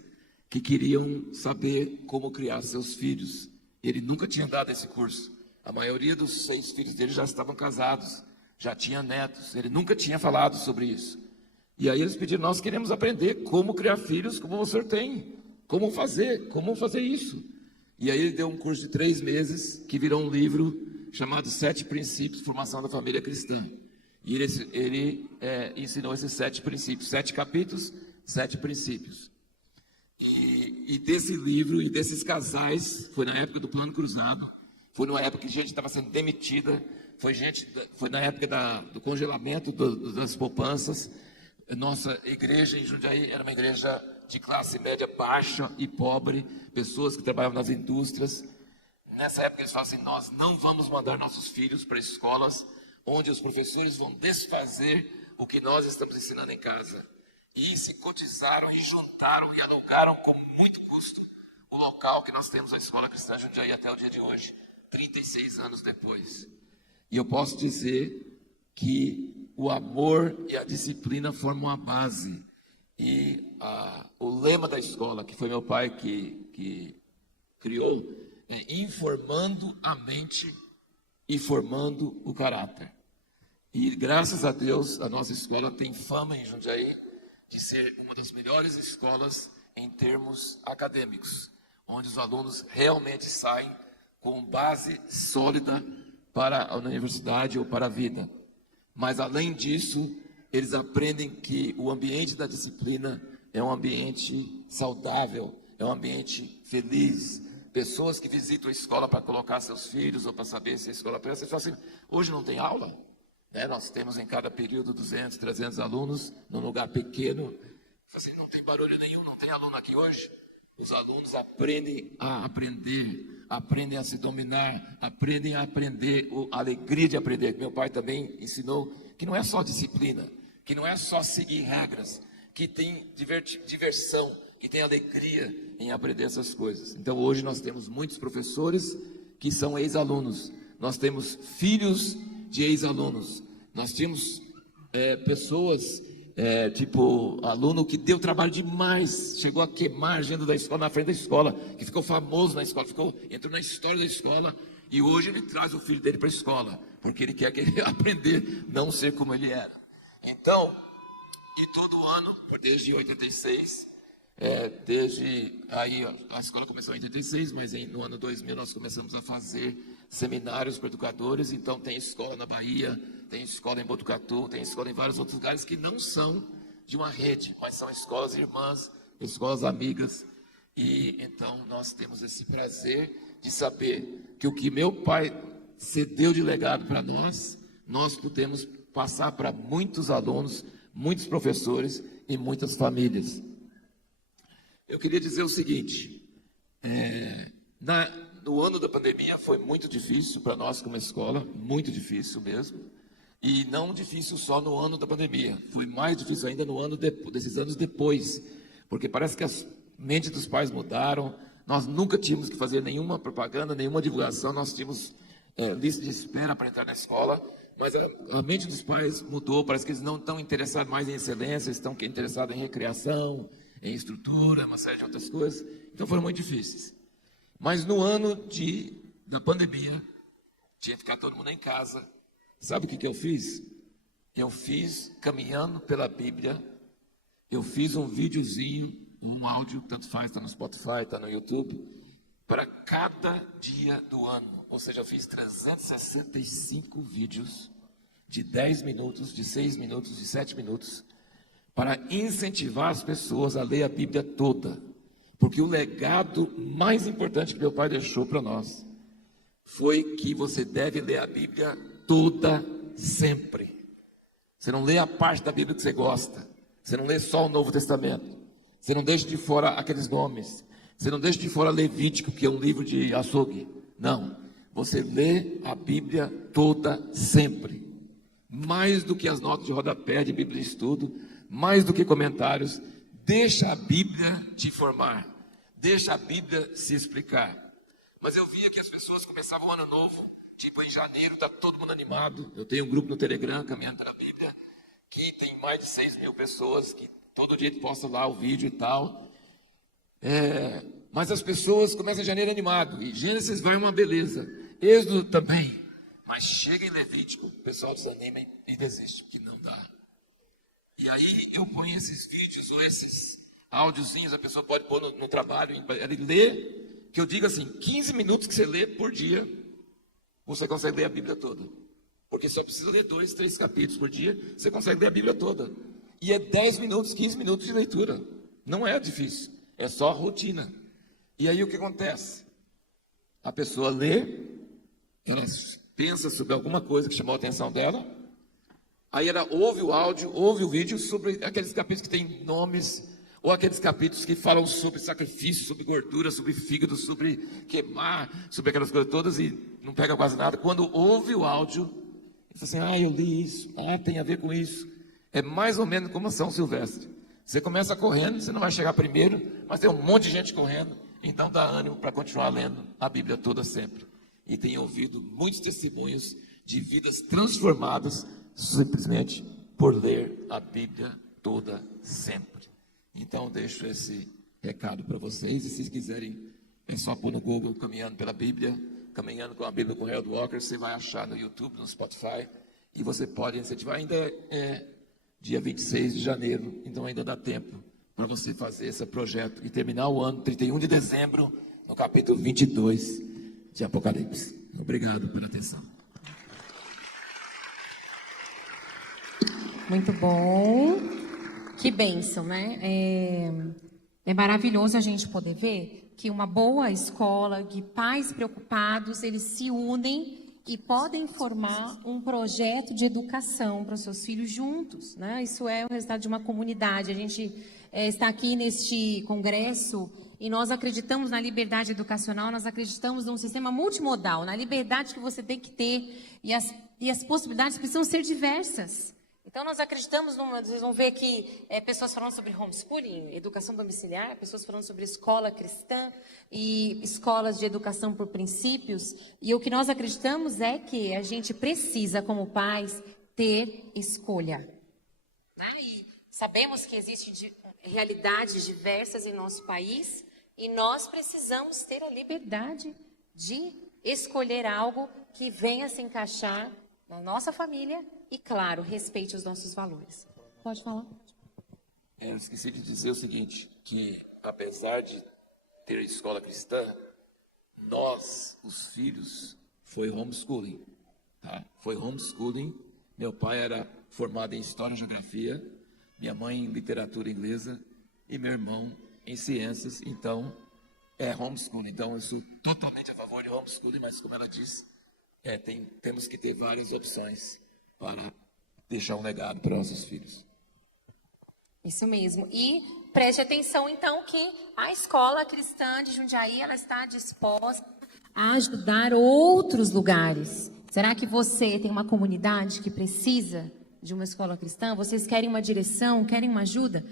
que queriam saber como criar seus filhos. Ele nunca tinha dado esse curso. A maioria dos 6 filhos dele já estavam casados, já tinha netos. Ele nunca tinha falado sobre isso. E aí eles pediram: nós queremos aprender como criar filhos como o senhor tem. Como fazer isso. E aí ele deu um curso de 3 meses, que virou um livro chamado 7 Princípios de Formação da Família Cristã. E ele ensinou esses 7 princípios, 7 capítulos, 7 princípios. E desse livro e desses casais, foi na época do Plano Cruzado, foi na época que gente estava sendo demitida, foi na época do congelamento das poupanças. Nossa igreja em Jundiaí era uma igreja de classe média baixa e pobre, pessoas que trabalhavam nas indústrias. Nessa época eles falaram assim: nós não vamos mandar nossos filhos para escolas onde os professores vão desfazer o que nós estamos ensinando em casa. E se cotizaram e juntaram e alugaram com muito custo o local que nós temos a Escola Cristã Jundiaí até o dia de hoje, 36 anos depois. E eu posso dizer que o amor e a disciplina formam a base. E o lema da escola, que foi meu pai que criou, é informando a mente e formando o caráter. E graças a Deus, a nossa escola tem fama em Jundiaí de ser uma das melhores escolas em termos acadêmicos, onde os alunos realmente saem com base sólida para a universidade ou para a vida. Mas além disso, eles aprendem que o ambiente da disciplina é um ambiente saudável, é um ambiente feliz. Pessoas que visitam a escola para colocar seus filhos ou para saber se a escola pensa, você fala assim: hoje não tem aula? Nós temos em cada período 200, 300 alunos, num lugar pequeno. Assim, não tem barulho nenhum, não tem aluno aqui hoje. Os alunos aprendem a aprender, aprendem a se dominar, aprendem a aprender, a alegria de aprender. Meu pai também ensinou que não é só disciplina, que não é só seguir regras, que tem diversão, que tem alegria em aprender essas coisas. Então hoje nós temos muitos professores que são ex-alunos, nós temos filhos de ex-alunos, nós tínhamos pessoas, tipo aluno que deu trabalho demais, chegou a queimar a agenda da escola, na frente da escola, que ficou famoso na escola, entrou na história da escola, e hoje ele traz o filho dele para a escola, porque ele quer aprender, não ser como ele era. Então, e todo ano, desde 86, desde aí a escola começou em 86, mas no ano 2000 nós começamos a fazer seminários para educadores. Então tem escola na Bahia, tem escola em Botucatu, tem escola em vários outros lugares que não são de uma rede, mas são escolas irmãs, escolas amigas. E então nós temos esse prazer de saber que o que meu pai cedeu de legado para nós podemos passar para muitos alunos, muitos professores e muitas famílias. Eu queria dizer o seguinte: no ano da pandemia foi muito difícil para nós como escola, muito difícil mesmo, e não difícil só no ano da pandemia, foi mais difícil ainda no ano desses anos depois, porque parece que as mentes dos pais mudaram. Nós nunca tínhamos que fazer nenhuma propaganda, nenhuma divulgação, nós tínhamos lista de espera para entrar na escola, mas a mente dos pais mudou, parece que eles não estão interessados mais em excelência, eles estão interessados em recreação, em estrutura, uma série de outras coisas. Então foram muito difíceis. Mas no ano da pandemia, tinha que ficar todo mundo em casa. Sabe o que eu fiz? Eu fiz caminhando pela Bíblia, eu fiz um videozinho, um áudio, tanto faz, está no Spotify, está no YouTube, para cada dia do ano. Ou seja, eu fiz 365 vídeos de 10 minutos, de 6 minutos, de 7 minutos, para incentivar as pessoas a ler a Bíblia toda. Porque o legado mais importante que meu pai deixou para nós foi que você deve ler a Bíblia toda, sempre. Você não lê a parte da Bíblia que você gosta. Você não lê só o Novo Testamento. Você não deixa de fora aqueles nomes. Você não deixa de fora Levítico, que é um livro de açougue. Não. Você lê a Bíblia toda, sempre. Mais do que as notas de rodapé de Bíblia de estudo, mais do que comentários, deixa a Bíblia te formar, deixa a Bíblia se explicar. Mas eu via que as pessoas começavam o ano novo, tipo em janeiro, está todo mundo animado. Eu tenho um grupo no Telegram, Caminhando pela Bíblia, que tem mais de 6.000 pessoas, que todo dia posta lá o vídeo e tal. Mas as pessoas começam em janeiro animado, e Gênesis vai uma beleza, Êxodo também, mas chega em Levítico, o pessoal desanima e desiste, porque não dá. E aí eu ponho esses vídeos ou esses áudiozinhos, a pessoa pode pôr no trabalho, ele lê, que eu digo assim, 15 minutos que você lê por dia, você consegue ler a Bíblia toda. Porque só precisa ler 2, 3 capítulos por dia, você consegue ler a Bíblia toda. E é 10 minutos, 15 minutos de leitura. Não é difícil, é só rotina. E aí o que acontece? A pessoa lê, ela pensa sobre alguma coisa que chamou a atenção dela, aí ela ouve o áudio, ouve o vídeo sobre aqueles capítulos que têm nomes, ou aqueles capítulos que falam sobre sacrifício, sobre gordura, sobre fígado, sobre queimar, sobre aquelas coisas todas, e não pega quase nada. Quando ouve o áudio, ele fala assim, eu li isso, tem a ver com isso. É mais ou menos como São Silvestre. Você começa correndo, você não vai chegar primeiro, mas tem um monte de gente correndo, então dá ânimo para continuar lendo a Bíblia toda sempre. E tenho ouvido muitos testemunhos de vidas transformadas simplesmente por ler a Bíblia toda sempre. Então deixo esse recado para vocês, e se quiserem, é só pôr no Google Caminhando pela Bíblia, Caminhando com a Bíblia com Harold Walker, você vai achar no YouTube, no Spotify, e você pode incentivar. Ainda é dia 26 de janeiro, então ainda dá tempo para você fazer esse projeto e terminar o ano, 31 de dezembro, no capítulo 22 de Apocalipse. Obrigado pela atenção. Muito bom. Que bênção, né? É maravilhoso a gente poder ver que uma boa escola, de pais preocupados, eles se unem e podem formar um projeto de educação para os seus filhos juntos, né? Isso é o resultado de uma comunidade. A gente está aqui neste congresso e nós acreditamos na liberdade educacional, nós acreditamos num sistema multimodal, na liberdade que você tem que ter, e as possibilidades precisam ser diversas. Então, nós acreditamos, vocês vão ver que pessoas falando sobre homeschooling, educação domiciliar, pessoas falando sobre escola cristã e escolas de educação por princípios. E o que nós acreditamos é que a gente precisa, como pais, ter escolha. Né? E sabemos que existem realidades diversas em nosso país e nós precisamos ter a liberdade de escolher algo que venha se encaixar na nossa família e, claro, respeite os nossos valores. Pode falar? Eu esqueci de dizer o seguinte, que apesar de ter escola cristã, nós, os filhos, foi homeschooling. Tá? Foi homeschooling. Meu pai era formado em História e Geografia, minha mãe em Literatura Inglesa e meu irmão em Ciências. Então, é homeschooling. Então, eu sou totalmente a favor de homeschooling, mas como ela disse, temos que ter várias opções para deixar um legado para nossos filhos. Isso mesmo. E preste atenção, então, que a escola cristã de Jundiaí, ela está disposta a ajudar outros lugares. Será que você tem uma comunidade que precisa de uma escola cristã? Vocês querem uma direção, querem uma ajuda?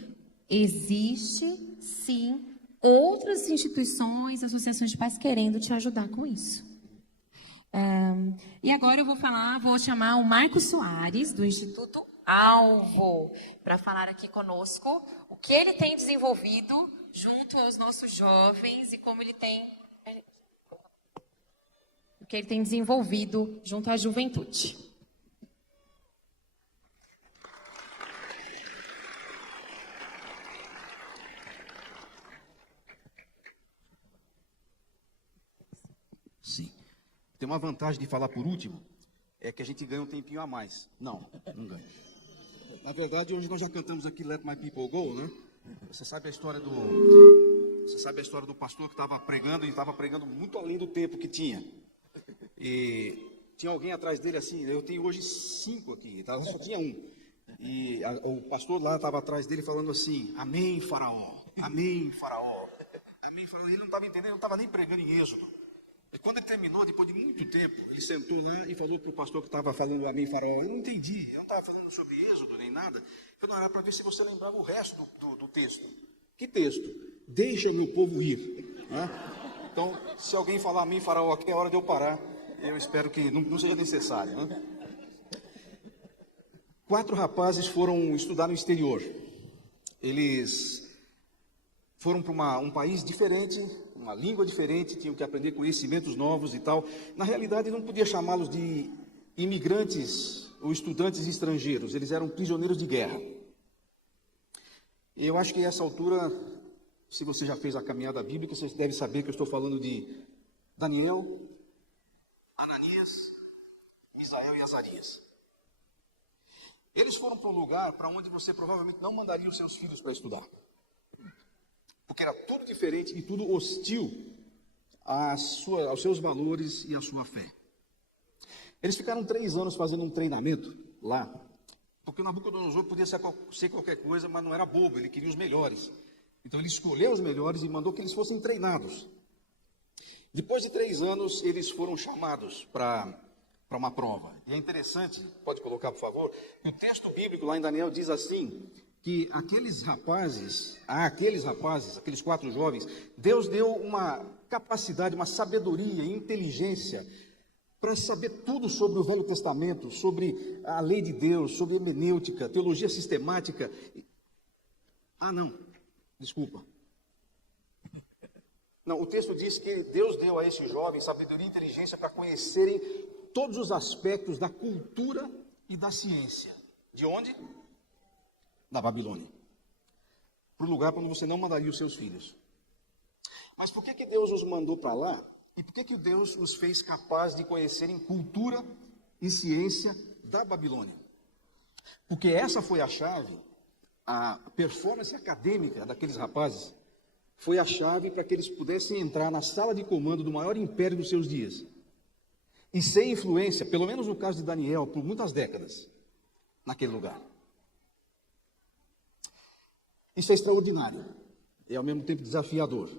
Existe, sim, outras instituições, associações de pais querendo te ajudar com isso. E agora eu vou chamar o Marcos Soares, do Instituto Alvo, para falar aqui conosco o que ele tem desenvolvido junto aos nossos jovens e como ele tem... O que ele tem desenvolvido junto à juventude. Sim. Tem uma vantagem de falar por último, é que a gente ganha um tempinho a mais. Não ganha. Na verdade, hoje nós já cantamos aqui Let My People Go, né? Você sabe a história do pastor que estava pregando, e estava pregando muito além do tempo que tinha. E tinha alguém atrás dele assim, eu tenho hoje 5 aqui, tá? Só tinha um. E o pastor lá estava atrás dele falando assim, amém, faraó, amém, faraó. Amém, faraó. Ele não estava entendendo, não estava nem pregando em Êxodo. E quando ele terminou, depois de muito tempo, ele sentou lá e falou para o pastor que estava falando a mim, Faraó, eu não entendi, eu não estava falando sobre Êxodo nem nada, eu não era para ver se você lembrava o resto do texto. Que texto? Deixa o meu povo ir. Né? Então, se alguém falar a mim, Faraó, aqui é hora de eu parar, eu espero que não seja necessário. Né? 4 rapazes foram estudar no exterior. Eles foram para um país diferente, uma língua diferente, tinham que aprender conhecimentos novos e tal. Na realidade, não podia chamá-los de imigrantes ou estudantes estrangeiros, eles eram prisioneiros de guerra. Eu acho que a essa altura, se você já fez a caminhada bíblica, você deve saber que eu estou falando de Daniel, Ananias, Misael e Azarias. Eles foram para um lugar para onde você provavelmente não mandaria os seus filhos para estudar. Porque era tudo diferente e tudo hostil aos seus valores e à sua fé. Eles ficaram 3 anos fazendo um treinamento lá, porque o Nabucodonosor podia ser qualquer coisa, mas não era bobo, ele queria os melhores. Então ele escolheu os melhores e mandou que eles fossem treinados. Depois de 3 anos, eles foram chamados para uma prova. E é interessante, pode colocar por favor, que o texto bíblico lá em Daniel diz assim, que aqueles 4 jovens, Deus deu uma capacidade, uma sabedoria, inteligência, para saber tudo sobre o Velho Testamento, sobre a lei de Deus, sobre hermenêutica, teologia sistemática. Desculpa. Não, o texto diz que Deus deu a esses jovens sabedoria e inteligência para conhecerem todos os aspectos da cultura e da ciência. De onde? Da Babilônia. Para o lugar para onde você não mandaria os seus filhos. Mas por que Deus os mandou para lá? E por que Deus os fez capazes de conhecerem cultura e ciência da Babilônia? Porque essa foi a chave, a performance acadêmica daqueles rapazes, foi a chave para que eles pudessem entrar na sala de comando do maior império dos seus dias. E ser influência, pelo menos no caso de Daniel, por muitas décadas, naquele lugar. Isso é extraordinário, é ao mesmo tempo desafiador.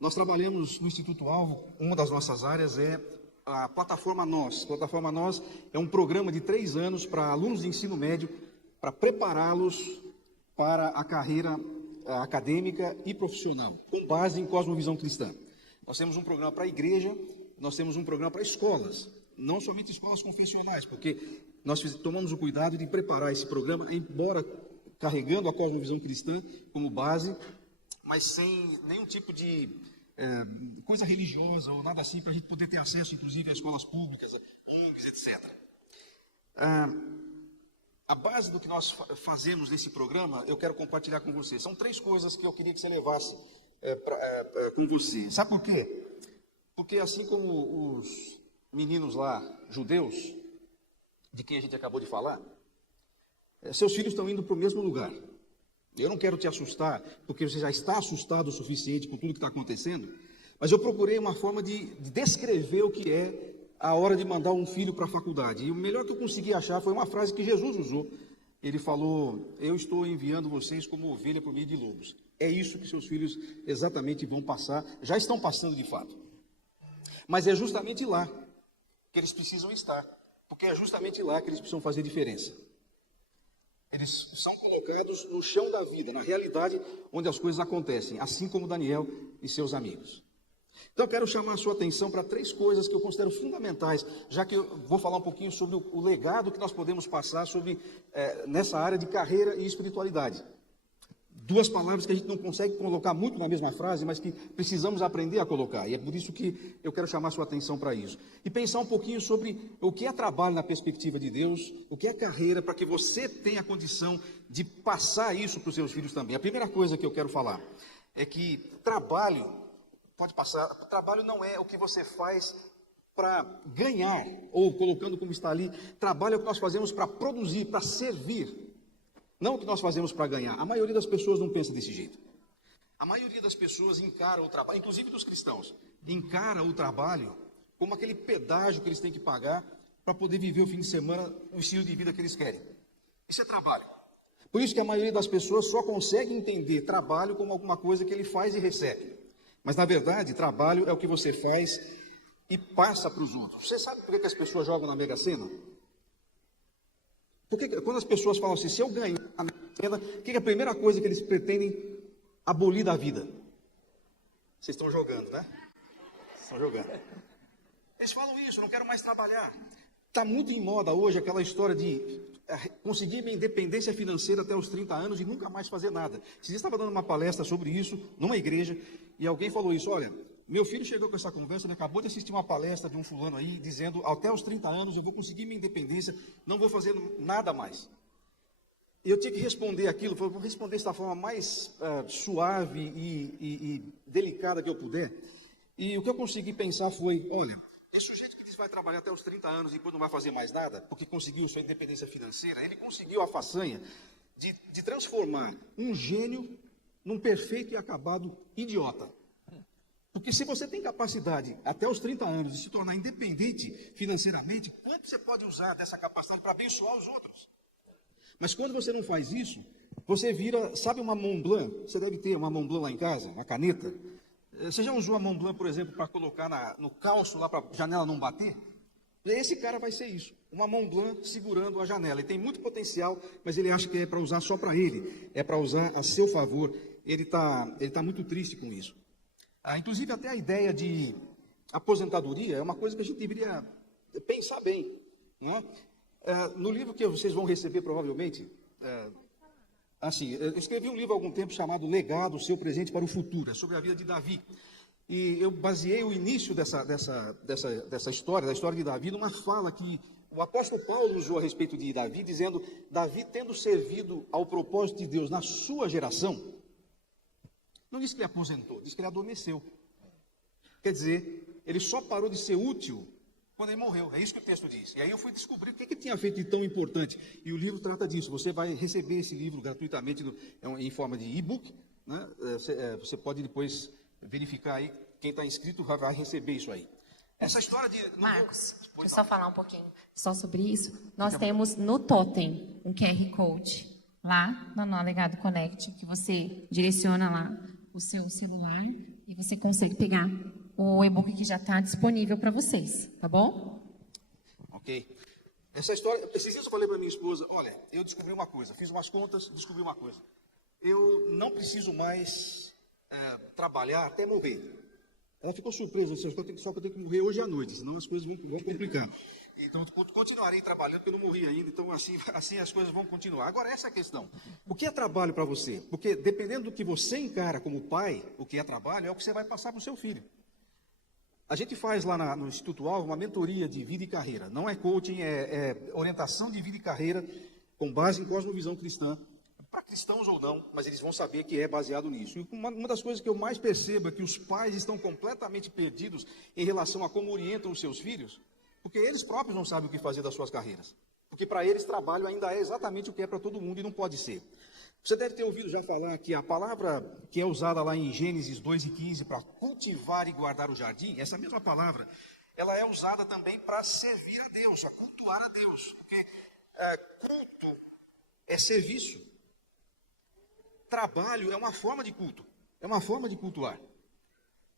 Nós trabalhamos no Instituto Alvo, uma das nossas áreas é a Plataforma Nós. A Plataforma Nós é um programa de 3 anos para alunos de ensino médio, para prepará-los para a carreira acadêmica e profissional, com base em cosmovisão cristã. Nós temos um programa para a igreja, nós temos um programa para escolas, não somente escolas confessionais, porque nós tomamos o cuidado de preparar esse programa, embora carregando a cosmovisão cristã como base, mas sem nenhum tipo de coisa religiosa ou nada assim, para a gente poder ter acesso, inclusive, a escolas públicas, ONGs, etc. A base do que nós fazemos nesse programa, eu quero compartilhar com você. São 3 coisas que eu queria que você levasse com você. Sabe por quê? Porque assim como os meninos lá, judeus, de quem a gente acabou de falar, seus filhos estão indo para o mesmo lugar. Eu não quero te assustar, porque você já está assustado o suficiente com tudo que está acontecendo, mas eu procurei uma forma de descrever o que é a hora de mandar um filho para a faculdade. E o melhor que eu consegui achar foi uma frase que Jesus usou. Ele falou, eu estou enviando vocês como ovelha por meio de lobos. É isso que seus filhos exatamente vão passar, já estão passando de fato. Mas é justamente lá que eles precisam estar, porque é justamente lá que eles precisam fazer diferença. Eles são colocados no chão da vida, na realidade onde as coisas acontecem, assim como Daniel e seus amigos. Então eu quero chamar a sua atenção para 3 coisas que eu considero fundamentais, já que eu vou falar um pouquinho sobre o legado que nós podemos passar nessa área de carreira e espiritualidade. 2 palavras que a gente não consegue colocar muito na mesma frase, mas que precisamos aprender a colocar. E é por isso que eu quero chamar a sua atenção para isso. E pensar um pouquinho sobre o que é trabalho na perspectiva de Deus, o que é carreira, para que você tenha a condição de passar isso para os seus filhos também. A primeira coisa que eu quero falar é que trabalho não é o que você faz para ganhar, ou colocando como está ali, trabalho é o que nós fazemos para produzir, para servir. Não o que nós fazemos para ganhar. A maioria das pessoas não pensa desse jeito. A maioria das pessoas encara o trabalho, inclusive dos cristãos, encara o trabalho como aquele pedágio que eles têm que pagar para poder viver o fim de semana, o estilo de vida que eles querem. Isso é trabalho. Por isso que a maioria das pessoas só consegue entender trabalho como alguma coisa que ele faz e recebe. Mas, na verdade, trabalho é o que você faz e passa para os outros. Você sabe por que as pessoas jogam na Mega Sena? Porque quando as pessoas falam assim, se eu ganhar na Mega Sena, o que é a primeira coisa que eles pretendem abolir da vida? Vocês estão jogando, né? Estão jogando. Eles falam isso, não quero mais trabalhar. Está muito em moda hoje aquela história de conseguir minha independência financeira até os 30 anos e nunca mais fazer nada. Você estava dando uma palestra sobre isso numa igreja e alguém falou isso, olha, meu filho chegou com essa conversa, ele acabou de assistir uma palestra de um fulano aí, dizendo, até os 30 anos eu vou conseguir minha independência, não vou fazer nada mais. E eu tinha que responder aquilo, vou responder da forma mais suave e delicada que eu puder. E o que eu consegui pensar foi, olha, esse sujeito que diz que vai trabalhar até os 30 anos e depois não vai fazer mais nada, porque conseguiu sua independência financeira, ele conseguiu a façanha de transformar um gênio num perfeito e acabado idiota. Porque se você tem capacidade até os 30 anos de se tornar independente financeiramente, quanto você pode usar dessa capacidade para abençoar os outros? Mas quando você não faz isso, você vira, sabe uma Mont Blanc? Você deve ter uma Mont Blanc lá em casa, uma caneta. Você já usou a Mont Blanc, por exemplo, para colocar no calço lá para a janela não bater? Esse cara vai ser isso, uma Mont Blanc segurando a janela. Ele tem muito potencial, mas ele acha que é para usar só para ele, é para usar a seu favor. Ele tá muito triste com isso. Inclusive, até a ideia de aposentadoria é uma coisa que a gente deveria pensar bem. Não é? No livro que vocês vão receber, provavelmente, eu escrevi um livro há algum tempo chamado Legado, Seu Presente para o Futuro, é sobre a vida de Davi. E eu baseei o início dessa história, da história de Davi, numa fala que o apóstolo Paulo usou a respeito de Davi, dizendo, Davi tendo servido ao propósito de Deus na sua geração, não diz que ele aposentou, diz que ele adormeceu. Quer dizer, ele só parou de ser útil quando ele morreu. É isso que o texto diz. E aí eu fui descobrir o que ele tinha feito de tão importante. E o livro trata disso. Você vai receber esse livro gratuitamente em forma de e-book. Né? Você pode depois verificar aí. Quem está inscrito vai receber isso aí. Essa história de... Marcos, deixa eu só falar um pouquinho só sobre isso. Nós temos no Totem um QR Code lá no Legado Connect, que você direciona lá o seu celular e você consegue pegar o e-book que já está disponível para vocês, tá bom? Ok. Essa história, esses dias eu falei para minha esposa, olha, eu descobri uma coisa, fiz umas contas, descobri uma coisa. Eu não preciso mais trabalhar até morrer. Ela ficou surpresa, só que eu tenho que morrer hoje à noite, senão as coisas vão complicar. Então, continuarei trabalhando, porque eu não morri ainda, então assim as coisas vão continuar. Agora, essa é a questão. O que é trabalho para você? Porque, dependendo do que você encara como pai, o que é trabalho, é o que você vai passar para o seu filho. A gente faz lá no Instituto Alvo uma mentoria de vida e carreira. Não é coaching, é orientação de vida e carreira, com base em cosmovisão cristã, para cristãos ou não, mas eles vão saber que é baseado nisso. E uma das coisas que eu mais percebo é que os pais estão completamente perdidos em relação a como orientam os seus filhos, porque eles próprios não sabem o que fazer das suas carreiras. Porque para eles trabalho ainda é exatamente o que é para todo mundo e não pode ser. Você deve ter ouvido já falar que a palavra que é usada lá em Gênesis 2:15 para cultivar e guardar o jardim, essa mesma palavra, ela é usada também para servir a Deus, para cultuar a Deus. Porque culto é serviço. Trabalho é uma forma de culto, é uma forma de cultuar.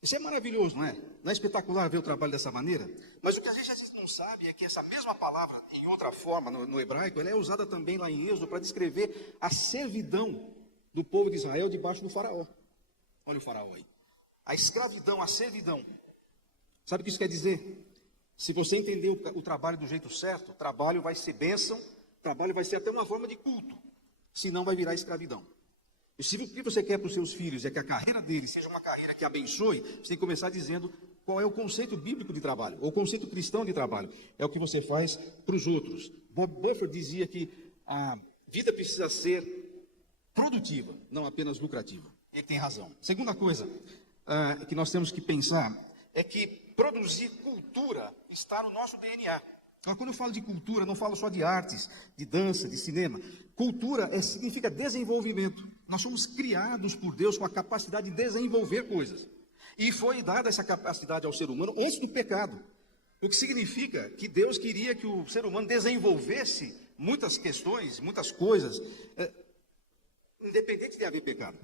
Isso é maravilhoso, não é? Não é espetacular ver o trabalho dessa maneira? Mas o que a gente às vezes não sabe é que essa mesma palavra, em outra forma, no hebraico, ela é usada também lá em Êxodo para descrever a servidão do povo de Israel debaixo do faraó. Olha o faraó aí. A escravidão, a servidão. Sabe o que isso quer dizer? Se você entender o trabalho do jeito certo, trabalho vai ser bênção, trabalho vai ser até uma forma de culto, senão vai virar escravidão. E se o que você quer para os seus filhos é que a carreira deles seja uma carreira que abençoe, você tem que começar dizendo qual é o conceito bíblico de trabalho, ou o conceito cristão de trabalho. É o que você faz para os outros. Bob Buffer dizia que a vida precisa ser produtiva, não apenas lucrativa. Ele tem razão. Segunda coisa que nós temos que pensar é que produzir cultura está no nosso DNA. Agora, quando eu falo de cultura, não falo só de artes, de dança, de cinema. Cultura significa desenvolvimento. Nós somos criados por Deus com a capacidade de desenvolver coisas. E foi dada essa capacidade ao ser humano antes do pecado. O que significa que Deus queria que o ser humano desenvolvesse muitas questões, muitas coisas, independente de haver pecado.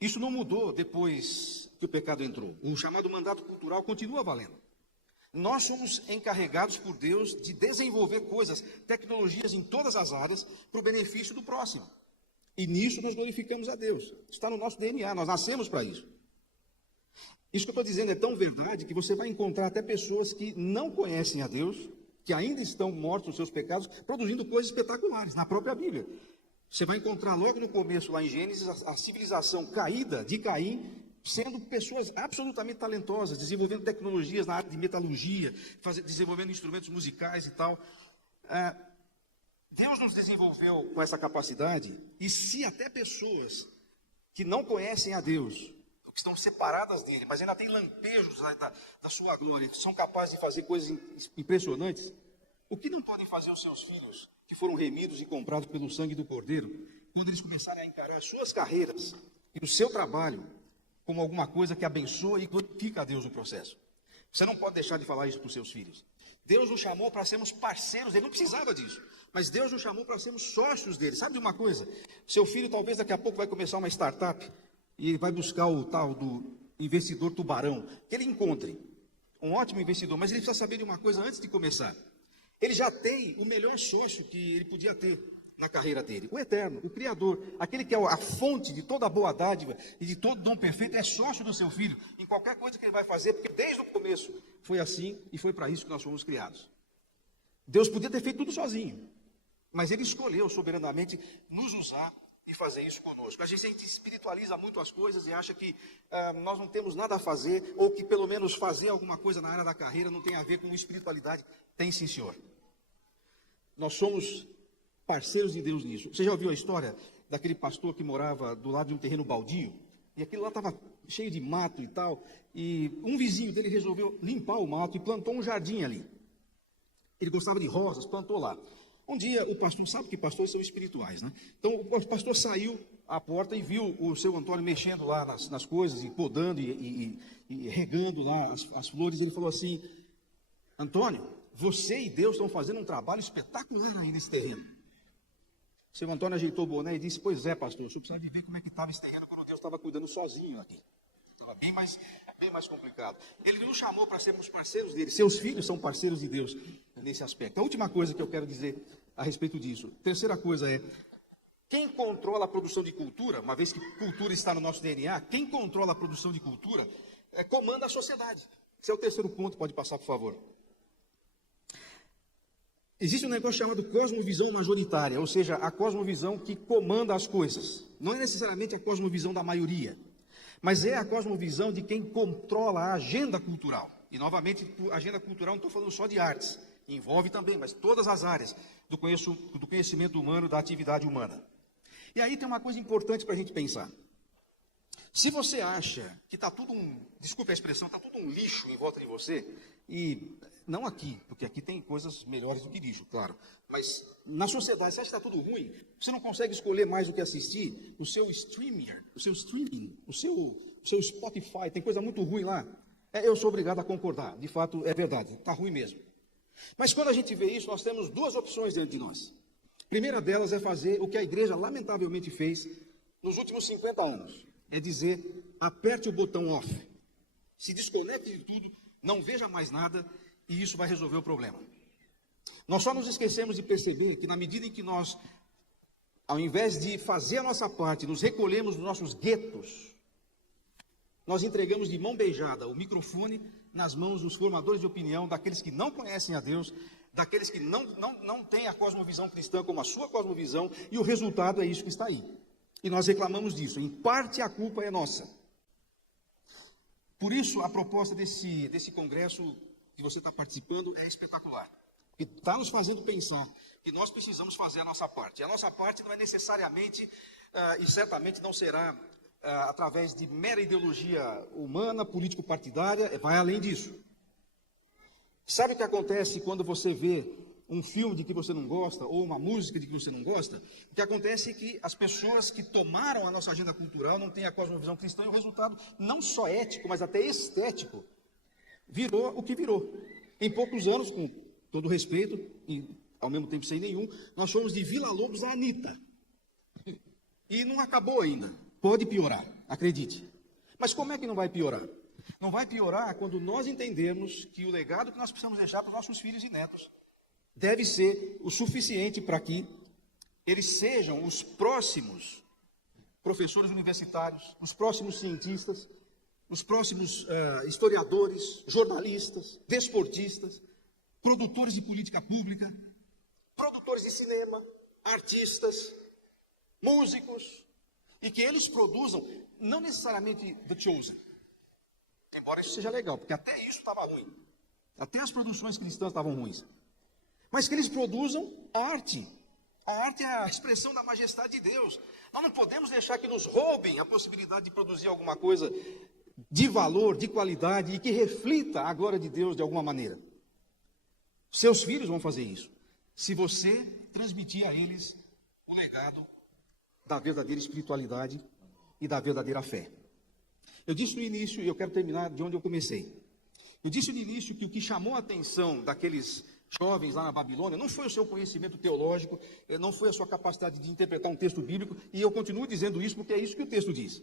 Isso não mudou depois que o pecado entrou. O chamado mandato cultural continua valendo. Nós somos encarregados por Deus de desenvolver coisas, tecnologias em todas as áreas para o benefício do próximo. E nisso nós glorificamos a Deus. Está no nosso DNA, nós nascemos para isso. Isso que eu estou dizendo é tão verdade que você vai encontrar até pessoas que não conhecem a Deus, que ainda estão mortos nos seus pecados, produzindo coisas espetaculares na própria Bíblia. Você vai encontrar logo no começo, lá em Gênesis, a civilização caída de Caim, sendo pessoas absolutamente talentosas, desenvolvendo tecnologias na área de metalurgia, desenvolvendo instrumentos musicais e tal. Deus nos desenvolveu com essa capacidade, e se até pessoas que não conhecem a Deus, que estão separadas dele, mas ainda têm lampejos da sua glória, que são capazes de fazer coisas impressionantes, o que não podem fazer os seus filhos, que foram remidos e comprados pelo sangue do Cordeiro, quando eles começarem a encarar as suas carreiras e o seu trabalho como alguma coisa que abençoa e glorifica a Deus no processo? Você não pode deixar de falar isso para os seus filhos. Deus nos chamou para sermos parceiros, ele não precisava disso, mas Deus nos chamou para sermos sócios dele. Sabe de uma coisa? Seu filho talvez daqui a pouco vai começar uma startup e ele vai buscar o tal do investidor tubarão, que ele encontre um ótimo investidor, mas ele precisa saber de uma coisa antes de começar. Ele já tem o melhor sócio que ele podia ter na carreira dele, o Eterno, o Criador, aquele que é a fonte de toda boa dádiva e de todo dom perfeito, é sócio do seu filho em qualquer coisa que ele vai fazer, porque desde o começo foi assim e foi para isso que nós fomos criados. Deus podia ter feito tudo sozinho, mas ele escolheu soberanamente nos usar e fazer isso conosco. A gente espiritualiza muito as coisas e acha que nós não temos nada a fazer, ou que pelo menos fazer alguma coisa na área da carreira não tem a ver com espiritualidade. Tem sim, senhor. Nós somos parceiros de Deus nisso. Você já ouviu a história daquele pastor que morava do lado de um terreno baldio? E aquilo lá estava cheio de mato e tal, e um vizinho dele resolveu limpar o mato e plantou um jardim ali. Ele gostava de rosas, plantou lá. Um dia o pastor, sabe que pastores são espirituais, né? Então o pastor saiu à porta e viu o seu Antônio mexendo lá nas coisas, e podando e regando lá as flores. Ele falou assim: Antônio, você e Deus estão fazendo um trabalho espetacular aí nesse terreno. O seu Antônio ajeitou o boné e disse: pois é, pastor, eu só precisava de ver como é que estava esse terreno quando Deus estava cuidando sozinho aqui. Estava bem mais complicado. Ele nos chamou para sermos parceiros dele. Seus filhos são parceiros de Deus nesse aspecto. A última coisa que eu quero dizer a respeito disso. Terceira coisa é: quem controla a produção de cultura, uma vez que cultura está no nosso DNA, quem controla a produção de cultura comanda a sociedade. Esse é o terceiro ponto, pode passar, por favor. Existe um negócio chamado cosmovisão majoritária, ou seja, a cosmovisão que comanda as coisas. Não é necessariamente a cosmovisão da maioria, mas é a cosmovisão de quem controla a agenda cultural. E, novamente, agenda cultural não estou falando só de artes, envolve também, mas todas as áreas do conhecimento humano, da atividade humana. E aí tem uma coisa importante para a gente pensar. Se você acha que está tudo desculpe a expressão, está tudo um lixo em volta de você, e não aqui, porque aqui tem coisas melhores do que lixo, claro, mas na sociedade, você acha que está tudo ruim, você não consegue escolher mais o que assistir, o seu streaming, o seu Spotify, tem coisa muito ruim lá, eu sou obrigado a concordar, de fato é verdade, está ruim mesmo. Mas quando a gente vê isso, nós temos duas opções diante de nós. A primeira delas é fazer o que a igreja lamentavelmente fez nos últimos 50 anos. É dizer: aperte o botão off, se desconecte de tudo, não veja mais nada, e isso vai resolver o problema. Nós só nos esquecemos de perceber que na medida em que nós, ao invés de fazer a nossa parte, nos recolhemos nos nossos guetos, nós entregamos de mão beijada o microfone nas mãos dos formadores de opinião, daqueles que não conhecem a Deus, daqueles que não têm a cosmovisão cristã como a sua cosmovisão, e o resultado é isso que está aí. E nós reclamamos disso. Em parte a culpa é nossa. Por isso a proposta desse congresso que você está participando é espetacular. Porque está nos fazendo pensar que nós precisamos fazer a nossa parte. E a nossa parte não é necessariamente, e certamente não será através de mera ideologia humana, político-partidária, vai além disso. Sabe o que acontece quando você vê um filme de que você não gosta, ou uma música de que você não gosta? O que acontece é que as pessoas que tomaram a nossa agenda cultural não têm a cosmovisão cristã, e o resultado, não só ético, mas até estético, virou o que virou. Em poucos anos, com todo respeito, e ao mesmo tempo sem nenhum, nós fomos de Vila Lobos a Anitta. E não acabou ainda, pode piorar. Acredite. Mas como é que não vai piorar? Não vai piorar quando nós entendermos que o legado que nós precisamos deixar para os nossos filhos e netos deve ser o suficiente para que eles sejam os próximos professores universitários, os próximos cientistas, os próximos historiadores, jornalistas, desportistas, produtores de política pública, produtores de cinema, artistas, músicos, e que eles produzam, não necessariamente The Chosen, embora isso seja legal, porque até isso estava ruim, até as produções cristãs estavam ruins, mas que eles produzam arte. A arte é a expressão da majestade de Deus. Nós não podemos deixar que nos roubem a possibilidade de produzir alguma coisa de valor, de qualidade e que reflita a glória de Deus de alguma maneira. Seus filhos vão fazer isso, se você transmitir a eles o legado da verdadeira espiritualidade e da verdadeira fé. Eu disse no início, e eu quero terminar de onde eu comecei. Eu disse no início que o que chamou a atenção daqueles jovens lá na Babilônia não foi o seu conhecimento teológico, não foi a sua capacidade de interpretar um texto bíblico, e eu continuo dizendo isso porque é isso que o texto diz.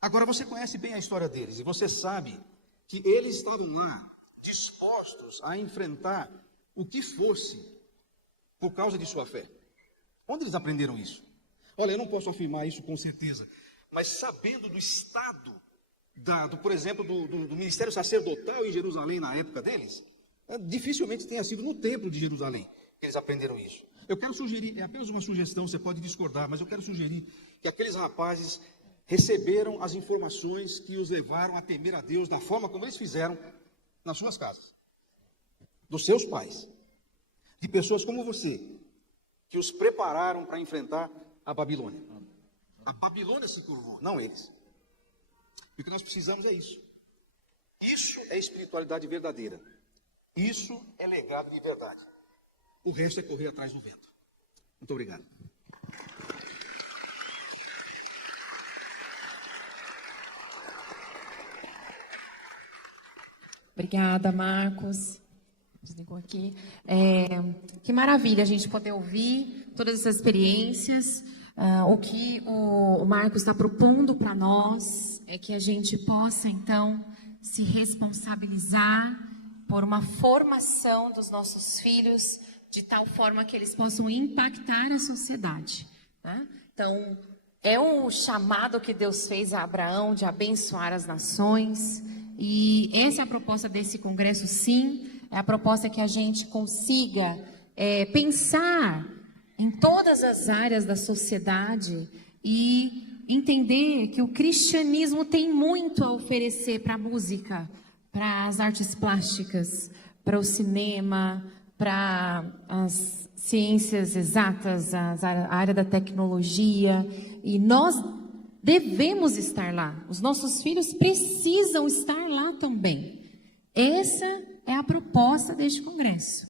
Agora, você conhece bem a história deles, e você sabe que eles estavam lá dispostos a enfrentar o que fosse por causa de sua fé. Onde eles aprenderam isso? Olha, eu não posso afirmar isso com certeza, mas sabendo do estado, por exemplo, do ministério sacerdotal em Jerusalém na época deles, dificilmente tenha sido no templo de Jerusalém que eles aprenderam isso. Eu quero sugerir, é apenas uma sugestão, você pode discordar, mas eu quero sugerir que aqueles rapazes receberam as informações que os levaram a temer a Deus da forma como eles fizeram nas suas casas, dos seus pais, de pessoas como você, que os prepararam para enfrentar a Babilônia. A Babilônia se curvou, não eles. E o que nós precisamos é isso. Isso é espiritualidade verdadeira. Isso é legado de verdade. O resto é correr atrás do vento. Muito obrigado. Obrigada, Marcos. Desligou aqui. Que maravilha a gente poder ouvir todas essas experiências. O que o Marcos está propondo para nós é que a gente possa, então, se responsabilizar por uma formação dos nossos filhos de tal forma que eles possam impactar a sociedade, né? Então, é o chamado que Deus fez a Abraão de abençoar as nações, e essa é a proposta desse congresso, sim, é a proposta que a gente consiga pensar em todas as áreas da sociedade e entender que o cristianismo tem muito a oferecer para a música, para as artes plásticas, para o cinema, para as ciências exatas, a área da tecnologia, e nós devemos estar lá. Os nossos filhos precisam estar lá também. Essa é a proposta deste congresso.